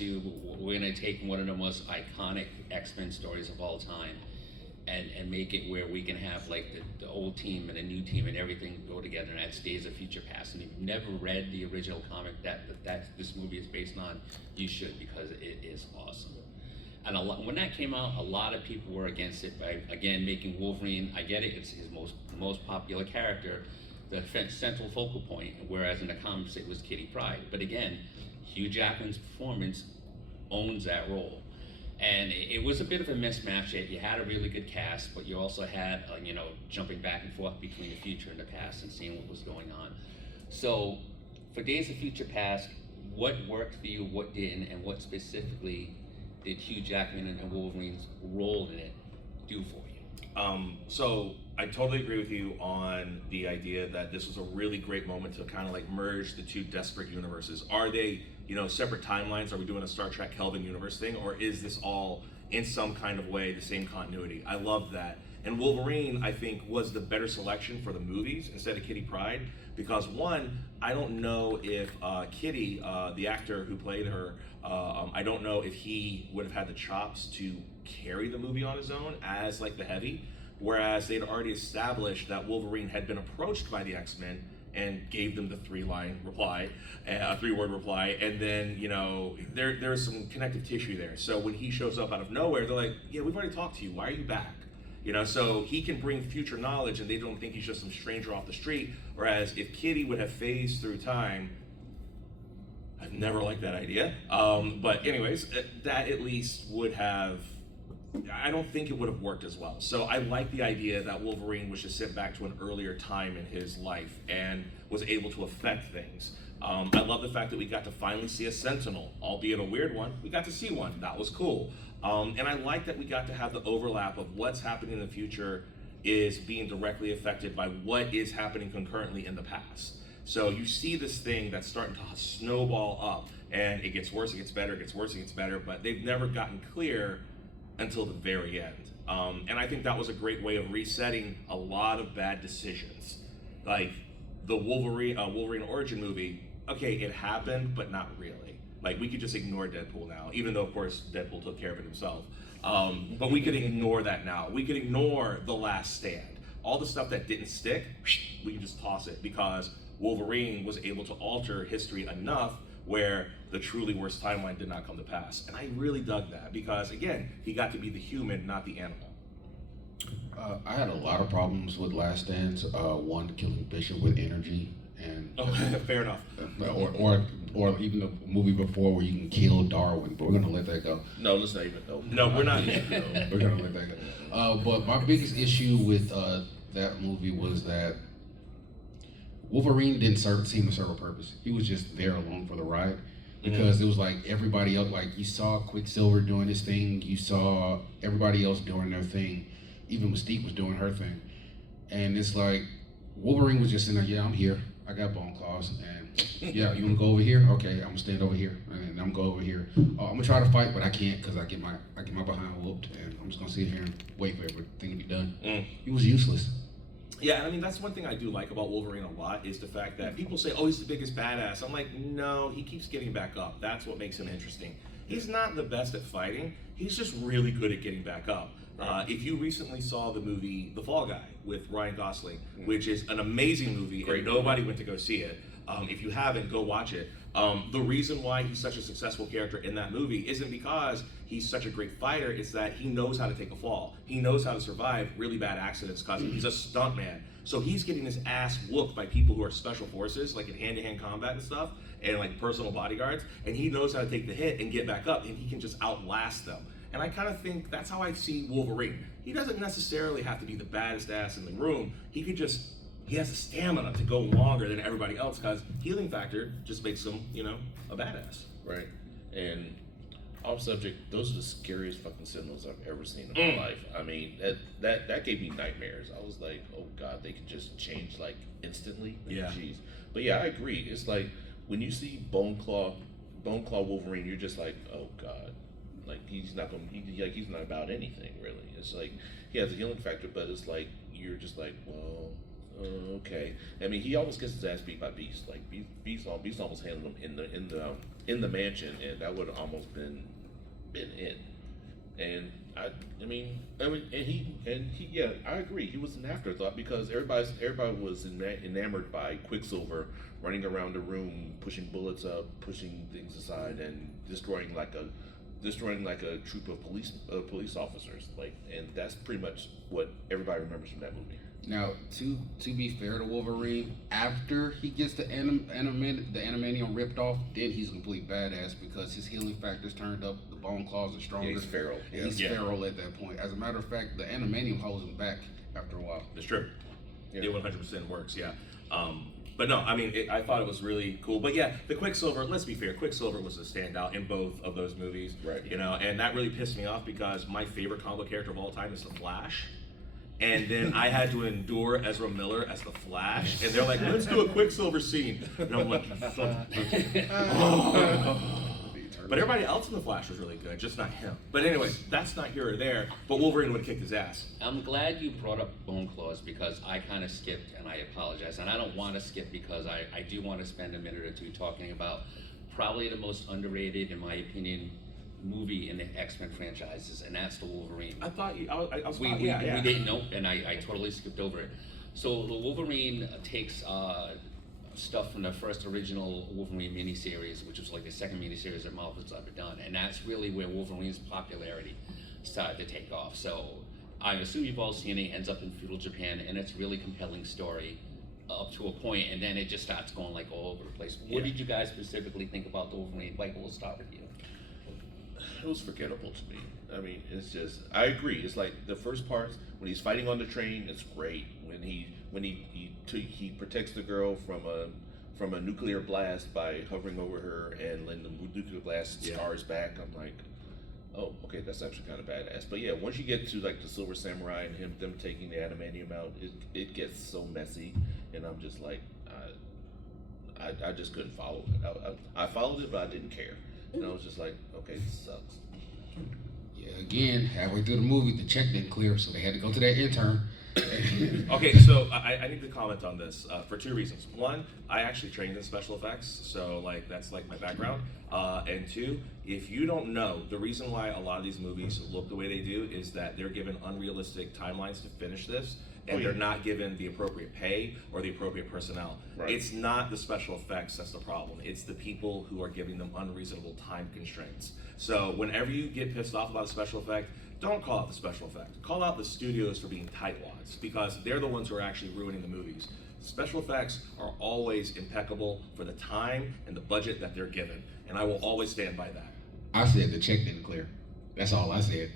we're going to take one of the most iconic X-Men stories of all time and make it where we can have like the old team and the new team and everything go together, and that's Days of Future Past. And if you've never read the original comic that this movie is based on, you should, because it is awesome. And when that came out, a lot of people were against it by, again, making Wolverine, I get it, it's his most popular character, the central focal point, whereas in the comics it was Kitty Pryde. But again, Hugh Jackman's performance owns that role. And it was a bit of a mismatch. You had a really good cast, but you also had, jumping back and forth between the future and the past and seeing what was going on. So, for Days of Future Past, what worked for you, what didn't, and what specifically did Hugh Jackman and Wolverine's role in it do for you? So I totally agree with you on the idea that this was a really great moment to kind of like merge the two desperate universes. Are they, separate timelines? Are we doing a Star Trek Kelvin universe thing, or is this all in some kind of way the same continuity? I love that. And Wolverine, I think, was the better selection for the movies instead of Kitty Pryde, because one, I don't know if Kitty, the actor who played her, I don't know if he would have had the chops to carry the movie on his own as like the heavy, whereas they'd already established that Wolverine had been approached by the X-Men and gave them the three-word reply, and then there's some connective tissue there. So when he shows up out of nowhere, they're like, yeah, we've already talked to you, why are you back? So he can bring future knowledge and they don't think he's just some stranger off the street, whereas if Kitty would have phased through time, I've never liked that idea. But anyways, that at least would have, I don't think it would have worked as well. So I like the idea that Wolverine was just sent back to an earlier time in his life and was able to affect things. I love the fact that we got to finally see a Sentinel, albeit a weird one. We got to see one, that was cool. And I like that we got to have the overlap of what's happening in the future is being directly affected by what is happening concurrently in the past. So you see this thing that's starting to snowball up, and it gets worse, it gets better, it gets worse, it gets better, but they've never gotten clear until the very end. And I think that was a great way of resetting a lot of bad decisions. Like the Wolverine origin movie, okay, it happened, but not really. Like we could just ignore Deadpool now, even though of course Deadpool took care of it himself. But we could ignore that now. We could ignore The Last Stand. All the stuff that didn't stick, we can just toss it because Wolverine was able to alter history enough where the truly worst timeline did not come to pass. And I really dug that because, again, he got to be the human, not the animal. I had a lot of problems with Last Stand. One, killing Bishop with energy, and Fair enough. or even the movie before where you can kill Darwin, but we're gonna let that go. No, let's not even go. No, we're not. We're gonna let that go. But my biggest issue with that movie was that Wolverine didn't seem to serve a purpose. He was just there along for the ride. Because it was like everybody else, like you saw Quicksilver doing his thing, you saw everybody else doing their thing, even Mystique was doing her thing. And it's like, Wolverine was just in there, yeah, I'm here, I got bone claws, and yeah, you wanna go over here? Okay, I'm gonna stand over here, and I'm gonna go over here. I'm gonna try to fight, but I can't, because I get my behind whooped, and I'm just gonna sit here and wait for everything to be done. He was useless. Yeah, I mean, that's one thing I do like about Wolverine a lot is the fact that people say, oh, he's the biggest badass. I'm like, no, he keeps getting back up. That's what makes him interesting. He's not the best at fighting. He's just really good at getting back up. If you recently saw the movie The Fall Guy with Ryan Gosling, which is an amazing movie, and nobody went to go see it. If you haven't, go watch it. The reason why he's such a successful character in that movie isn't because he's such a great fighter, it's that he knows how to take a fall. He knows how to survive really bad accidents because he's a stuntman. So he's getting his ass whooped by people who are special forces, like in hand-to-hand combat and stuff, and like personal bodyguards, and he knows how to take the hit and get back up, and he can just outlast them. And I kind of think that's how I see Wolverine. He doesn't necessarily have to be the baddest ass in the room. He has the stamina to go longer than everybody else because healing factor just makes him, a badass. Right. And off subject, those are the scariest fucking Sentinels I've ever seen in my life. I mean, that gave me nightmares. I was like, oh god, they could just change like instantly. Yeah. Jeez. But yeah, I agree. It's like when you see Bone Claw Wolverine, you're just like, oh god. Like he's not about anything really. It's like he has a healing factor, but it's like you're just like, well, okay. I mean, he almost gets his ass beat by Beast. Like Beast almost handled him in the mansion, and that would have almost been it. And yeah, I agree. He was an afterthought because everybody was enamored by Quicksilver running around the room, pushing bullets up, pushing things aside, and destroying like a troop of police officers. Like, and that's pretty much what everybody remembers from that movie. Now, to be fair to Wolverine, after he gets the adamantium ripped off, then he's a complete badass because his healing factor's turned up, the bone claws are stronger. Yeah, he's feral. And he's feral at that point. As a matter of fact, the adamantium holds him back after a while. It's true. Yeah. It 100% works, yeah. But no, I mean, I thought it was really cool. But yeah, the Quicksilver, let's be fair, Quicksilver was a standout in both of those movies. Right. You know, and that really pissed me off because my favorite comic book character of all time is the Flash. And then I had to endure Ezra Miller as the Flash. And they're like, let's do a Quicksilver scene. And I'm like, But everybody else in the Flash was really good, just not him. But anyways, that's not here or there. But Wolverine would have kicked his ass. I'm glad you brought up bone claws because I kind of skipped, and I apologize. And I don't want to skip because I do want to spend a minute or two talking about probably the most underrated, in my opinion, movie in the X-Men franchises, and that's the Wolverine. I thought you, I was We didn't know, and I totally skipped over it. So the Wolverine takes stuff from the first original Wolverine miniseries, which was like the second miniseries that Marvel's ever done, and that's really where Wolverine's popularity started to take off. So I assume you've all seen it. Ends up in feudal Japan, and it's a really compelling story up to a point, and then it just starts going like all over the place. What did you guys specifically think about the Wolverine? Michael, we'll start with you. It was forgettable to me. I mean, it's just, I agree. It's like the first parts when he's fighting on the train, it's great. When he protects the girl from a nuclear blast by hovering over her and letting the nuclear blast scars back, I'm like, oh, okay, that's actually kind of badass. But yeah, once you get to like the Silver Samurai and them taking the adamantium out, it gets so messy, and I'm just like, I just couldn't follow it. I followed it, but I didn't care. And I was just like, okay, this sucks. Yeah, again, halfway through the movie, the check didn't clear, so they had to go to that intern. Okay, so I need to comment on this for two reasons. One, I actually trained in special effects, so like that's like my background. And two, if you don't know, the reason why a lot of these movies look the way they do is that they're given unrealistic timelines to finish this, and they're not given the appropriate pay or the appropriate personnel. Right. It's not the special effects that's the problem. It's the people who are giving them unreasonable time constraints. So whenever you get pissed off about a special effect, don't call out the special effect. Call out the studios for being tightwads, because they're the ones who are actually ruining the movies. Special effects are always impeccable for the time and the budget that they're given, and I will always stand by that. I said the check didn't clear. That's all I said.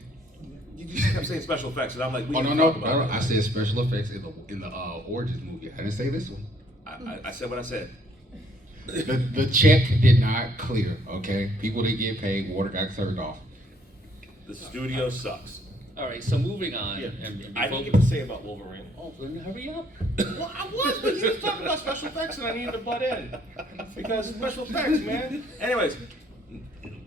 You just kept saying special effects, and I'm like, we Oh need no, to talk no, about I said special effects in the Origins movie. I didn't say this one. I said what I said. The check did not clear. Okay, people didn't get paid. Water got turned off. The studio sucks. All right, so moving on. Yeah. And I before- didn't get to say about Wolverine. Oh, then hurry up. Well, I was, but he was talking about special effects, and I needed to butt in because special effects, man. Anyways,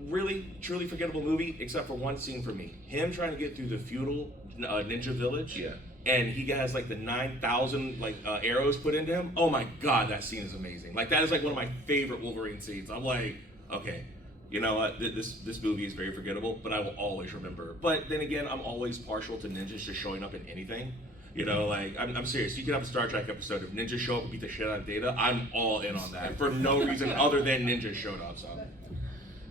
really, truly forgettable movie, except for one scene for me. Him trying to get through the feudal ninja village. Yeah. And he has like the 9,000 arrows put into him. Oh my God, that scene is amazing. Like that is like one of my favorite Wolverine scenes. I'm like, okay, you know what? This movie is very forgettable, but I will always remember. But then again, I'm always partial to ninjas just showing up in anything. You know, like I'm serious. You could have a Star Trek episode if ninjas show up and beat the shit out of Data. I'm all in on that for no reason other than ninjas showed up. So.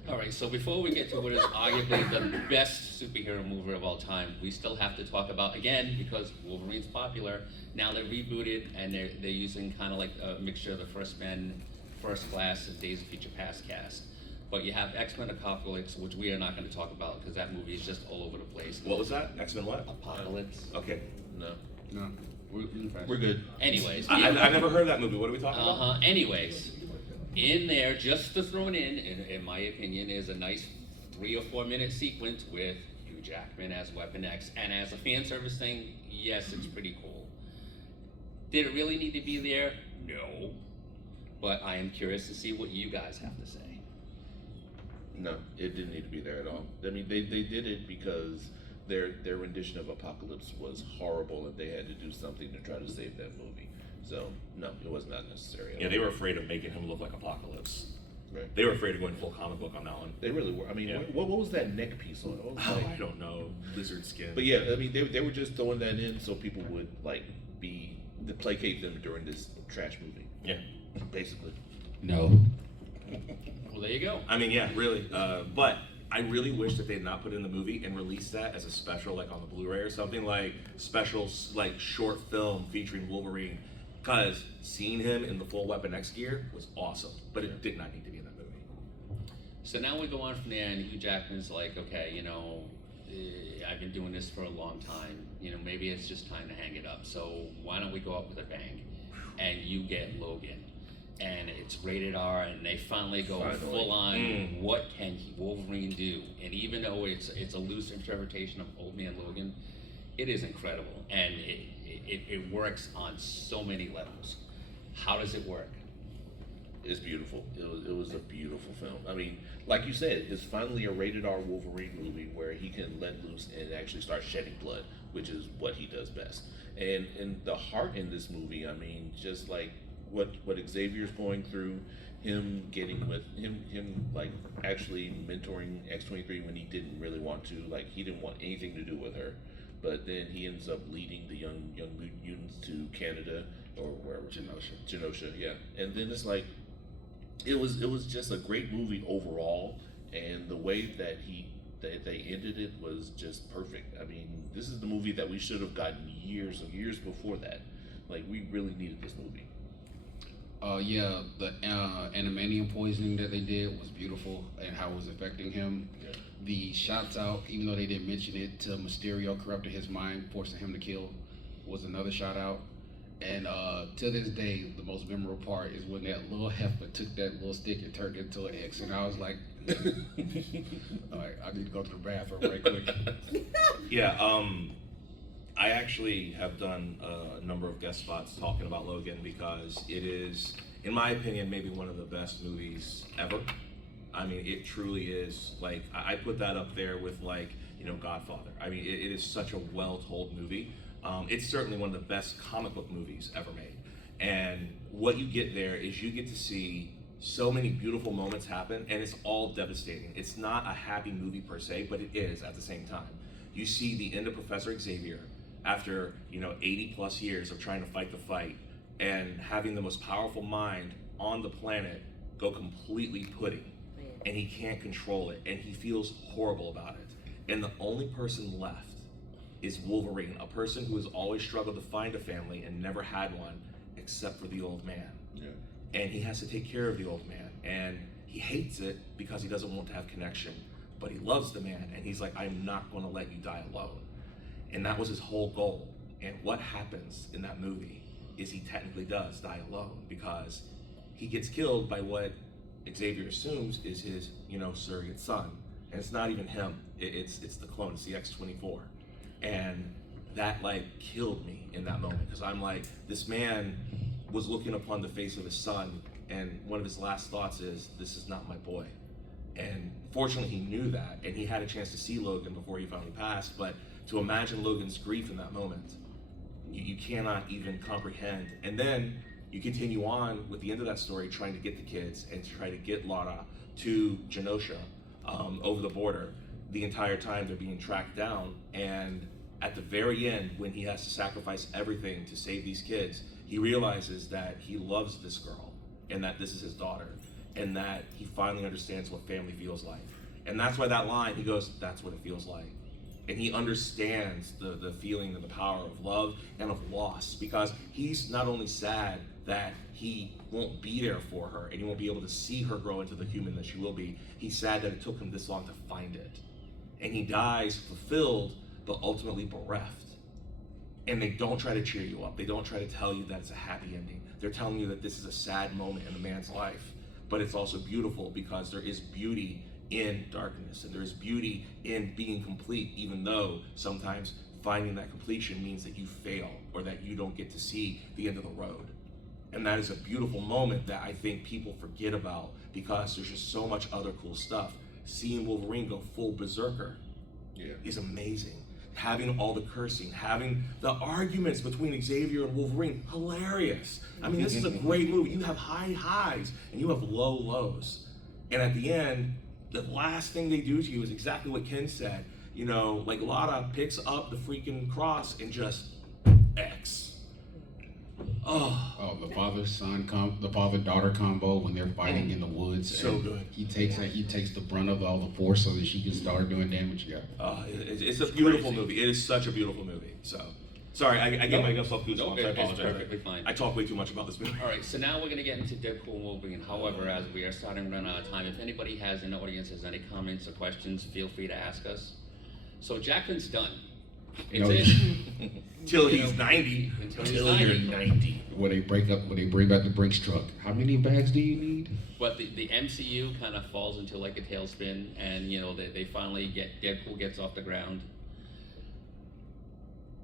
All right, so before we get to what is arguably the best superhero movie of all time, we still have to talk about, again, because Wolverine's popular, now they're rebooted and they're using kind of like a mixture of the First Men, First Class, and Days of Future Past cast. But you have X-Men Apocalypse, which we are not going to talk about because that movie is just all over the place. What was that? X-Men what? Apocalypse. Okay. No, We're good. Anyways. I never heard of that movie. What are we talking about? Anyways, in there, just to throw it in my opinion, is a nice 3 or 4 minute sequence with Hugh Jackman as Weapon X. And as a fan service thing, yes, it's pretty cool. Did it really need to be there? No. But I am curious to see what you guys have to say. No, it didn't need to be there at all. I mean, they did it because their rendition of Apocalypse was horrible, and they had to do something to try to save that movie. So no, it was not necessary. Yeah, they were afraid of making him look like Apocalypse. Right. They were afraid of going full comic book on that one. They really were. I mean, Yeah. what was that neck piece on? It was Oh, like- I don't know. Lizard skin. But yeah, I mean, they were just throwing that in so people would to placate them during this trash movie. Yeah. Basically. No. Well, there you go. I mean, yeah, really. But I really wish that they had not put it in the movie and released that as a special, like on the Blu-ray or something, like special, like short film featuring Wolverine. Because seeing him in the full Weapon X gear was awesome, but it did not need to be in that movie. So now we go on from there, and Hugh Jackman's like, okay, you know, I've been doing this for a long time. You know, maybe it's just time to hang it up. So why don't we go up with a bang? And you get Logan, and it's rated R, and they finally go full on. What can Wolverine do? And even though it's a loose interpretation of Old Man Logan, it is incredible, and it works on so many levels. How does it work? It's beautiful. It was a beautiful film. I mean, like you said, it's finally a rated R Wolverine movie where he can let loose and actually start shedding blood, which is what he does best. And the heart in this movie, I mean, just like what Xavier's going through, him getting with him like actually mentoring X-23 when he didn't really want to, like he didn't want anything to do with her, but then he ends up leading the young mutants to Canada or wherever, Genosha, yeah. And then it's like it was just a great movie overall, and the way that they ended it was just perfect. I mean, this is the movie that we should have gotten years before that. Like, we really needed this movie. Yeah, the animanium poisoning that they did was beautiful, and how it was affecting him. Yeah. The shots out, even though they didn't mention it, to Mysterio corrupting his mind, forcing him to kill, was another shout out. And to this day, the most memorable part is when that little heifer took that little stick and turned it into an X, and I was like, all right, I need to go to the bathroom right quick. Yeah, I actually have done a number of guest spots talking about Logan because it is, in my opinion, maybe one of the best movies ever. I mean, it truly is. Like, I put that up there with, like, you know, Godfather. I mean, it is such a well-told movie. It's certainly one of the best comic book movies ever made. And what you get there is you get to see so many beautiful moments happen, and it's all devastating. It's not a happy movie per se, but it is at the same time. You see the end of Professor Xavier after, you know, 80 plus years of trying to fight the fight and having the most powerful mind on the planet go completely pudding, and he can't control it, and he feels horrible about it. And the only person left is Wolverine, a person who has always struggled to find a family and never had one except for the old man. Yeah. And he has to take care of the old man, and he hates it because he doesn't want to have connection, but he loves the man, and he's like, I'm not going to let you die alone. And that was his whole goal. And what happens in that movie is he technically does die alone because he gets killed by what Xavier assumes is his, you know, surrogate son. And it's not even him, it's the clone, it's the X-24. And that, like, killed me in that moment because I'm like, this man was looking upon the face of his son, and one of his last thoughts is, this is not my boy. And fortunately he knew that, and he had a chance to see Logan before he finally passed, but to imagine Logan's grief in that moment, you cannot even comprehend. And then you continue on with the end of that story, trying to get the kids and to try to get Lara to Genosha over the border. The entire time they're being tracked down, and at the very end, when he has to sacrifice everything to save these kids, he realizes that he loves this girl and that this is his daughter, and that he finally understands what family feels like. And that's why that line, he goes, that's what it feels like. And he understands the feeling and the power of love and of loss, because he's not only sad that he won't be there for her and he won't be able to see her grow into the human that she will be, he's sad that it took him this long to find it. And he dies fulfilled, but ultimately bereft. And they don't try to cheer you up. They don't try to tell you that it's a happy ending. They're telling you that this is a sad moment in a man's life, but it's also beautiful because there is beauty in darkness, and there's beauty in being complete, even though sometimes finding that completion means that you fail or that you don't get to see the end of the road. And that is a beautiful moment that I think people forget about because there's just so much other cool stuff. Seeing Wolverine go full berserker is amazing. Having all the cursing, having the arguments between Xavier and Wolverine, hilarious. I mean, this is a great movie. You have high highs and you have low lows. And at the end, the last thing they do to you is exactly what Ken said. You know, like Lara picks up the freaking cross and just X. Oh, the the father-daughter combo when they're fighting in the woods. So good. He takes the brunt of all the force so that she can start doing damage. Yeah. It's a beautiful movie. It is such a beautiful movie. So, sorry, I gave myself goosebumps. No, I it's apologize. perfectly fine. I talk way too much about this movie. All right, so now we're going to get into Deadpool and Wolverine. However, as we are starting to run out of time, if anybody in the audience has any comments or questions, feel free to ask us. So Jackman's done. It's in. Till he's 90. Until you're 90. When they bring back the Brinks truck, how many bags do you need? But the MCU kind of falls into like a tailspin, and they finally Deadpool gets off the ground,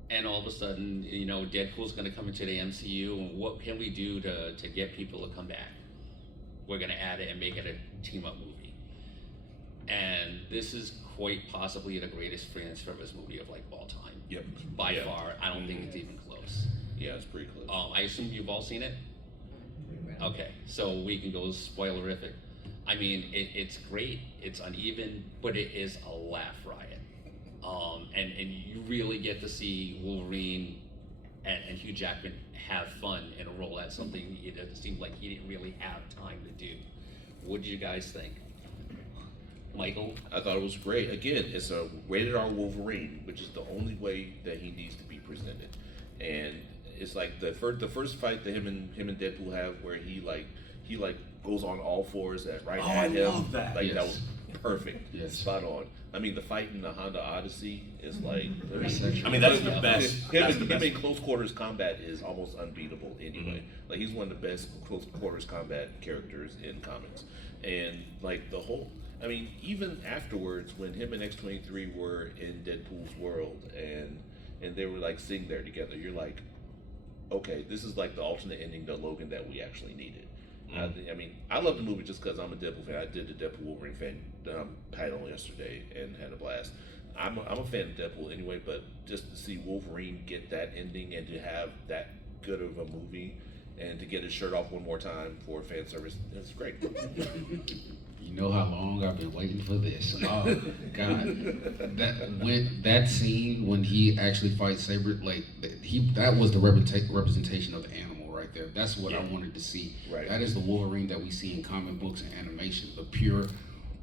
and all of a sudden Deadpool's going to come into the MCU, and what can we do to get people to come back? We're going to add it and make it a team up movie, and this is quite possibly the greatest fan service movie of like all time. Yep. By Yep. far, I don't think it's even close. Yeah, it's pretty close. I assume you've all seen it? Okay, so we can go spoilerific. I mean, it's great, it's uneven, but it is a laugh riot. And you really get to see Wolverine and Hugh Jackman have fun in a role that's something it seemed like he didn't really have time to do. What do you guys think? Michael? I thought it was great. Again, it's a rated R Wolverine, which is the only way that he needs to be presented. And it's like the first fight that him and Deadpool have, where he goes on all fours right at him. love that. Like Yes. that was perfect. Yes. Spot on. I mean, the fight in the Honda Odyssey is like. I mean, that's the best. Him That's the best. in close quarters combat is almost unbeatable anyway. Like he's one of the best close quarters combat characters in comics, and like the whole. I mean, even afterwards, when him and X-23 were in Deadpool's world, and they were like sitting there together, you're like, okay, this is like the alternate ending to Logan that we actually needed. I mean, I love the movie just because I'm a Deadpool fan. I did the Deadpool Wolverine fan panel yesterday and had a blast. I'm a fan of Deadpool anyway, but just to see Wolverine get that ending and to have that good of a movie and to get his shirt off one more time for fan service, it's great. You know how long I've been waiting for this. Oh God, that scene when he actually fights Saber, like that was the representation of the animal right there. That's what I wanted to see. Right. That is the Wolverine that we see in comic books and animation. The pure,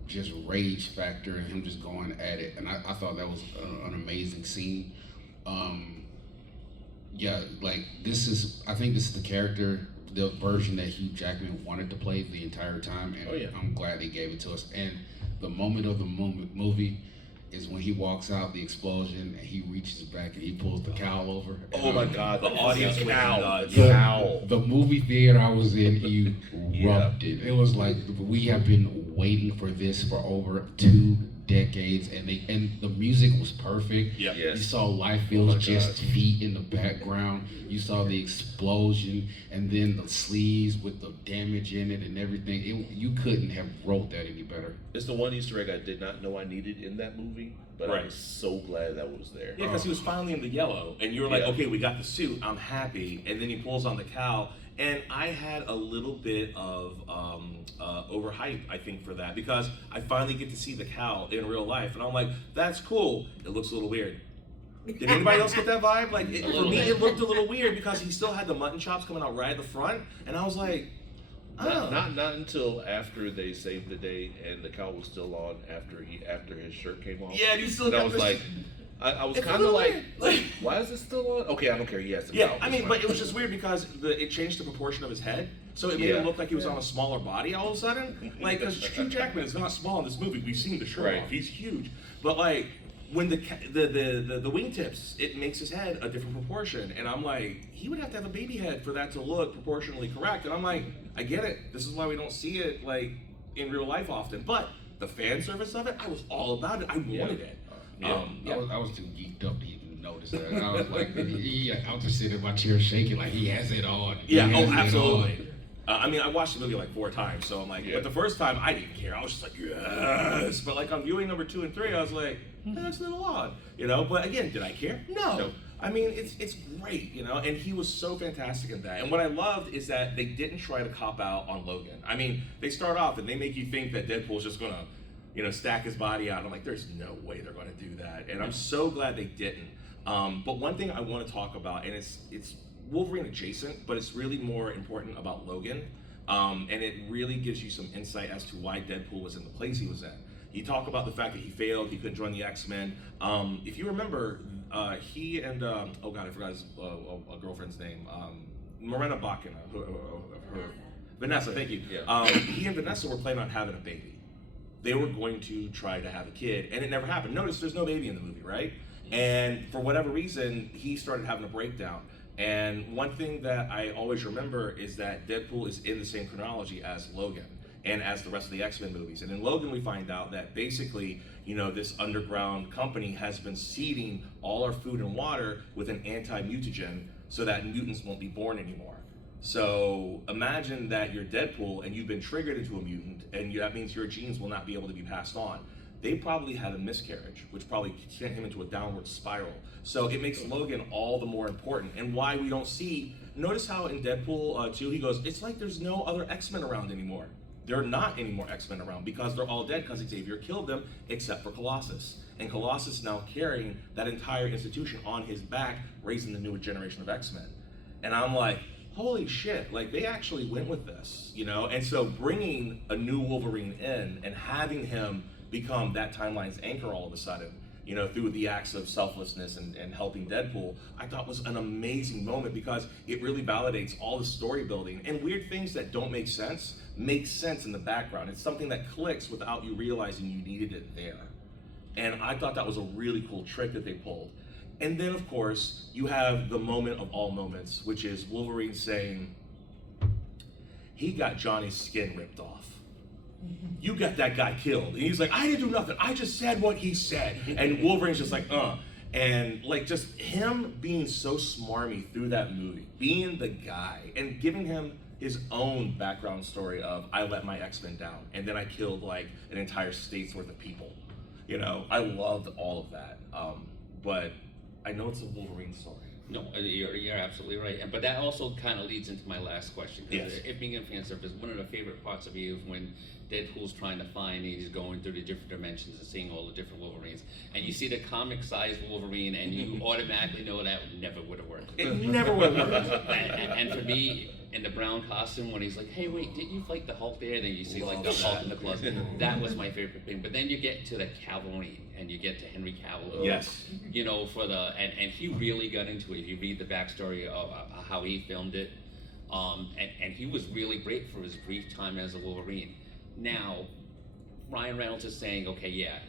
just rage factor and him just going at it. And I thought that was an amazing scene. Yeah, like I think this is the character, the version that Hugh Jackman wanted to play the entire time, and I'm glad they gave it to us. And the moment of the movie is when he walks out, the explosion, and he reaches back and he pulls the cowl over. Oh my God, the audience cowl. The movie theater I was in erupted. It was like, we have been waiting for this for over 2 decades, and the music was perfect. Yep. Yes. You saw Lifefield's just feet in the background. You saw the explosion, and then the sleeves with the damage in it and everything. You couldn't have wrote that any better. It's the one Easter egg I did not know I needed in that movie, but I was so glad that was there. Yeah, because he was finally in the yellow, and you were like, Yeah. okay, we got the suit, I'm happy, and then he pulls on the cowl, and I had a little bit of overhype, I think, for that, because I finally get to see the cowl in real life, and I'm like, that's cool. It looks a little weird. Did anybody else get that vibe? Like, for me, it looked a little weird because he still had the mutton chops coming out right at the front, and I was like, oh. Not until after they saved the day and the cowl was still on after his shirt came off. Yeah, you still and I got was this- like, I was It's a kind of little like, weird. why is it still on? Okay, I don't care. Yes, Yeah, I mean, but it was just weird because it changed the proportion of his head, so it made Yeah. it look like he was on a smaller body all of a sudden. Like, because Hugh Jackman is not small in this movie. We've seen the shirt Right. off; he's huge. But like, when the wingtips, it makes his head a different proportion, and I'm like, he would have to have a baby head for that to look proportionally correct. And I'm like, I get it. This is why we don't see it like in real life often. But the fan service of it, I was all about it. I wanted it. I was too geeked up to even notice that. I was like, I was just sitting in my chair shaking like he has it on. Yeah, He has it absolutely. on. I mean, I watched the movie like 4 times, so I'm like, but the first time I didn't care. I was just like, yes. But like on viewing number 2 and 3, I was like, that's a little odd, But again, did I care? No. I mean, it's great, And he was so fantastic in that. And what I loved is that they didn't try to cop out on Logan. I mean, they start off and they make you think that Deadpool's just gonna, stack his body out. I'm like, there's no way they're gonna do that. And I'm so glad they didn't. But one thing I want to talk about, and it's Wolverine adjacent, but it's really more important about Logan. And it really gives you some insight as to why Deadpool was in the place he was in. He talked about the fact that he failed, he couldn't join the X-Men. If you remember, he and, oh God, I forgot his girlfriend's name. Morena Bacchina, Vanessa, thank you. Yeah. He and Vanessa were planning on having a baby. They were going to try to have a kid, and it never happened. Notice there's no baby in the movie, right? And for whatever reason, he started having a breakdown. And one thing that I always remember is that Deadpool is in the same chronology as Logan and as the rest of the X-Men movies. And in Logan, we find out that basically, this underground company has been seeding all our food and water with an anti-mutagen so that mutants won't be born anymore. So imagine that you're Deadpool and you've been triggered into a mutant, and that means your genes will not be able to be passed on. They probably had a miscarriage, which probably sent him into a downward spiral. So it makes Logan all the more important, and why we don't see, notice how in Deadpool 2, he goes, it's like there's no other X-Men around anymore. There are not any more X-Men around because they're all dead because Xavier killed them, except for Colossus. And Colossus now carrying that entire institution on his back, raising the newer generation of X-Men. And I'm like, holy shit, like they actually went with this, And so bringing a new Wolverine in and having him become that timeline's anchor all of a sudden, through the acts of selflessness and helping Deadpool, I thought was an amazing moment because it really validates all the story building, and weird things that don't make sense in the background. It's something that clicks without you realizing you needed it there. And I thought that was a really cool trick that they pulled. And then of course, you have the moment of all moments, which is Wolverine saying, he got Johnny's skin ripped off. You got that guy killed. And he's like, I didn't do nothing. I just said what he said. And Wolverine's just like, And like just him being so smarmy through that movie, being the guy and giving him his own background story of, I let my X-Men down and then I killed like an entire state's worth of people. I loved all of that. But I know it's a Wolverine story. No, you're absolutely right. But that also kind of leads into my last question. Yes. It being a fan service, one of the favorite parts of you is when Deadpool's trying to find, and he's going through the different dimensions and seeing all the different Wolverines. And you see the comic-sized Wolverine, and you automatically know that never would have worked. It never would have worked. And for me, in the brown costume, when he's like, hey, wait, didn't you fight the Hulk there? Then you see like the Hulk in the closet. That was my favorite thing. But then you get to the Cavalry, and you get to Henry Cavill. Yes. And he really got into it. If you read the backstory of how he filmed it, and he was really great for his brief time as a Wolverine. Now, Ryan Reynolds is saying, okay, yeah,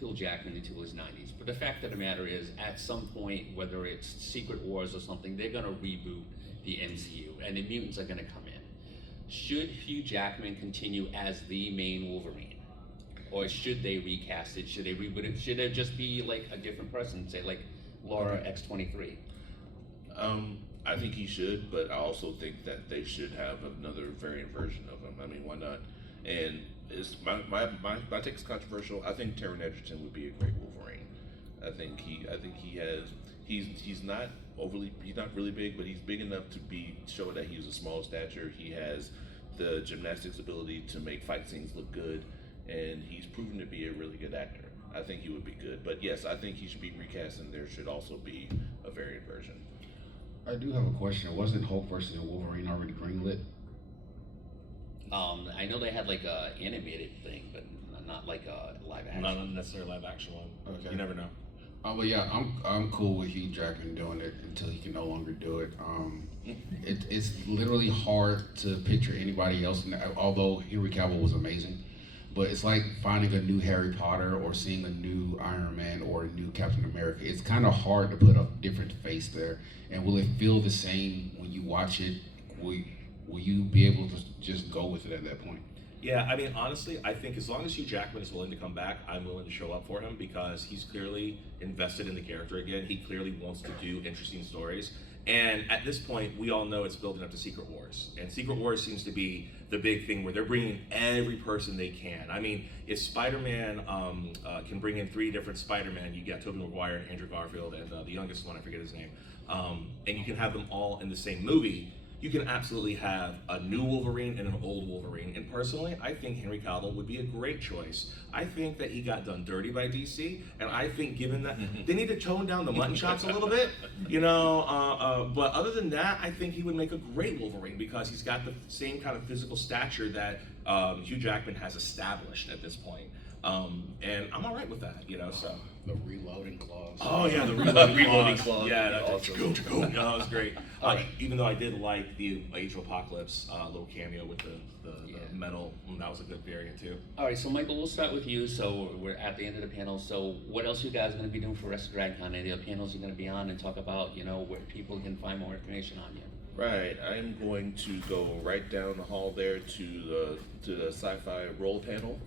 Hugh Jackman until his 90s. But the fact of the matter is, at some point, whether it's Secret Wars or something, they're going to reboot the MCU, and the mutants are going to come in. Should Hugh Jackman continue as the main Wolverine? Or should they recast it? Should they reboot it? Should it just be like a different person, say like Laura X-23? I think he should, but I also think that they should have another variant version of him. I mean, why not? And it's my take is controversial. I think Taron Egerton would be a great Wolverine. He's not really big, but he's big enough to show that he's a small stature. He has the gymnastics ability to make fight scenes look good, and he's proven to be a really good actor. I think he would be good, but yes, I think he should be recast, and there should also be a variant version. I do have a question. Wasn't Hulk versus Wolverine already greenlit? I know they had like a animated thing, but not like a live action. Not necessarily live action one. Okay. You never know. But yeah, I'm cool with Hugh Jackman doing it until he can no longer do it. It's literally hard to picture anybody else, although Henry Cavill was amazing. But it's like finding a new Harry Potter or seeing a new Iron Man or a new Captain America. It's kind of hard to put a different face there. And will it feel the same when you watch it? Will you be able to just go with it at that point? Yeah, I mean, honestly, I think as long as Hugh Jackman is willing to come back, I'm willing to show up for him because he's clearly invested in the character again. He clearly wants to do interesting stories. And at this point, we all know it's building up to Secret Wars. And Secret Wars seems to be the big thing where they're bringing every person they can. I mean, if Spider-Man can bring in 3 different Spider-Man, you got Tobey Maguire and Andrew Garfield and the youngest one, I forget his name, and you can have them all in the same movie, you can absolutely have a new Wolverine and an old Wolverine. And personally, I think Henry Cavill would be a great choice. I think that he got done dirty by DC, and I think given that they need to tone down the mutton chops a little bit, you know. But other than that, I think he would make a great Wolverine because he's got the same kind of physical stature that Hugh Jackman has established at this point. And I'm all right with that, you know. So the reloading clause. Oh yeah, the reloading clause. Yeah, that's Awesome. go. No, that was great. Even though I did like the Age of Apocalypse little cameo with the metal, that was a good variant too. All right, so Michael, we'll start with you. So we're at the end of the panel. So what else you guys are going to be doing for the rest of DragonCon? Any other panels you're going to be on and talk about, you know, where people can find more information on you? Right, I'm going to go right down the hall there to the Sci-Fi roll panel.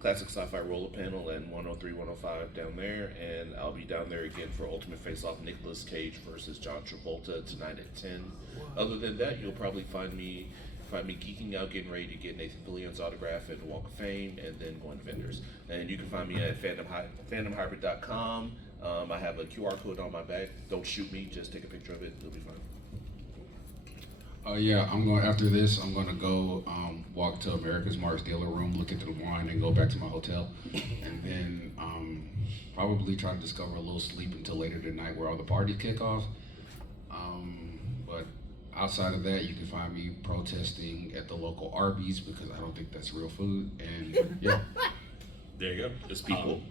Classic Sci-Fi roller panel and 103, 105 down there, and I'll be down there again for Ultimate Face-Off Nicolas Cage versus John Travolta tonight at 10. Other than that, you'll probably find me geeking out, getting ready to get Nathan Fillion's autograph at the Walk of Fame, and then going to vendors. And you can find me at fandomhybrid.com. I have a QR code on my back. Don't shoot me, just take a picture of it. It'll be fine. Yeah, after this, I'm gonna go walk to America's Mark's dealer room, look at the wine, and go back to my hotel. And then probably try to discover a little sleep until later tonight where all the parties kick off. But outside of that, you can find me protesting at the local Arby's because I don't think that's real food. And yeah. There you go. It's people.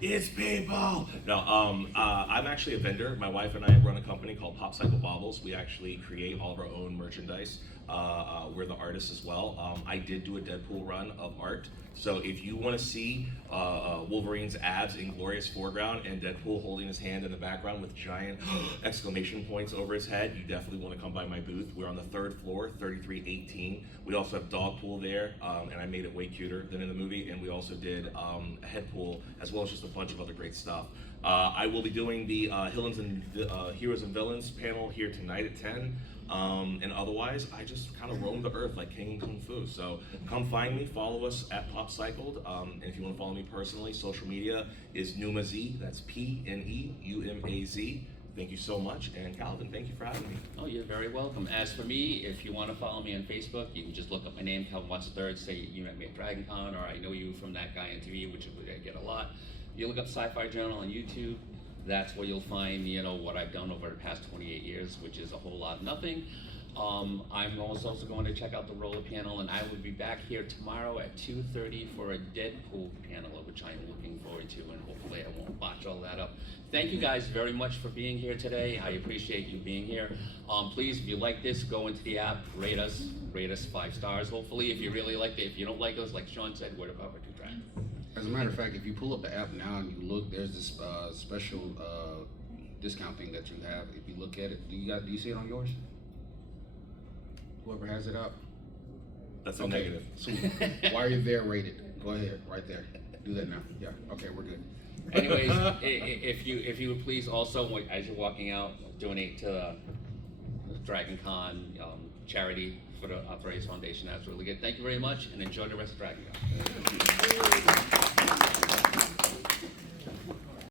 It's people. No, I'm actually a vendor. My wife and I run a company called Pop Cycle Baubles. We actually create all of our own merchandise. We're the artists as well. I did do a Deadpool run of art. So if you want to see Wolverine's abs in glorious foreground and Deadpool holding his hand in the background with giant exclamation points over his head, you definitely want to come by my booth. We're on the 3rd floor, 3318. We also have dog pool there, and I made it way cuter than in the movie. And we also did a head pool, as well as just a bunch of other great stuff. I will be doing the Heroes and Villains panel here tonight at 10. And otherwise, I just kind of roam the earth like King Kung Fu. So come find me, follow us at PopCycled. And if you want to follow me personally, social media is Numaz. That's PNEUMAZ. Thank you so much. And Calvin, thank you for having me. Oh, you're very welcome. As for me, if you want to follow me on Facebook, you can just look up my name, Calvin Watts III, say you met me at DragonCon, or I know you from that guy on TV, which I get a lot. You look up Sci-Fi Journal on YouTube. That's where you'll find, you know, what I've done over the past 28 years, which is a whole lot of nothing. I'm also going to check out the roller panel, and I will be back here tomorrow at 2:30 for a Deadpool panel, which I'm looking forward to, and hopefully I won't botch all that up. Thank you guys very much for being here today. I appreciate you being here. Please, if you like this, go into the app, rate us 5 stars, hopefully, if you really liked it. If you don't like us, like Shaun said, word of mouth or 2 track. As a matter of fact, if you pull up the app now and you look, there's this special discount thing that you have. If you look at it, do you see it on yours? Whoever has it up. That's a negative. So while you're there, rate it. Go ahead, right there. Do that now. Yeah. Okay, we're good. Anyways, if you would please also, as you're walking out, donate to the DragonCon charity for the Arthritis Foundation. That's really good. Thank you very much, and enjoy the rest of DragonCon.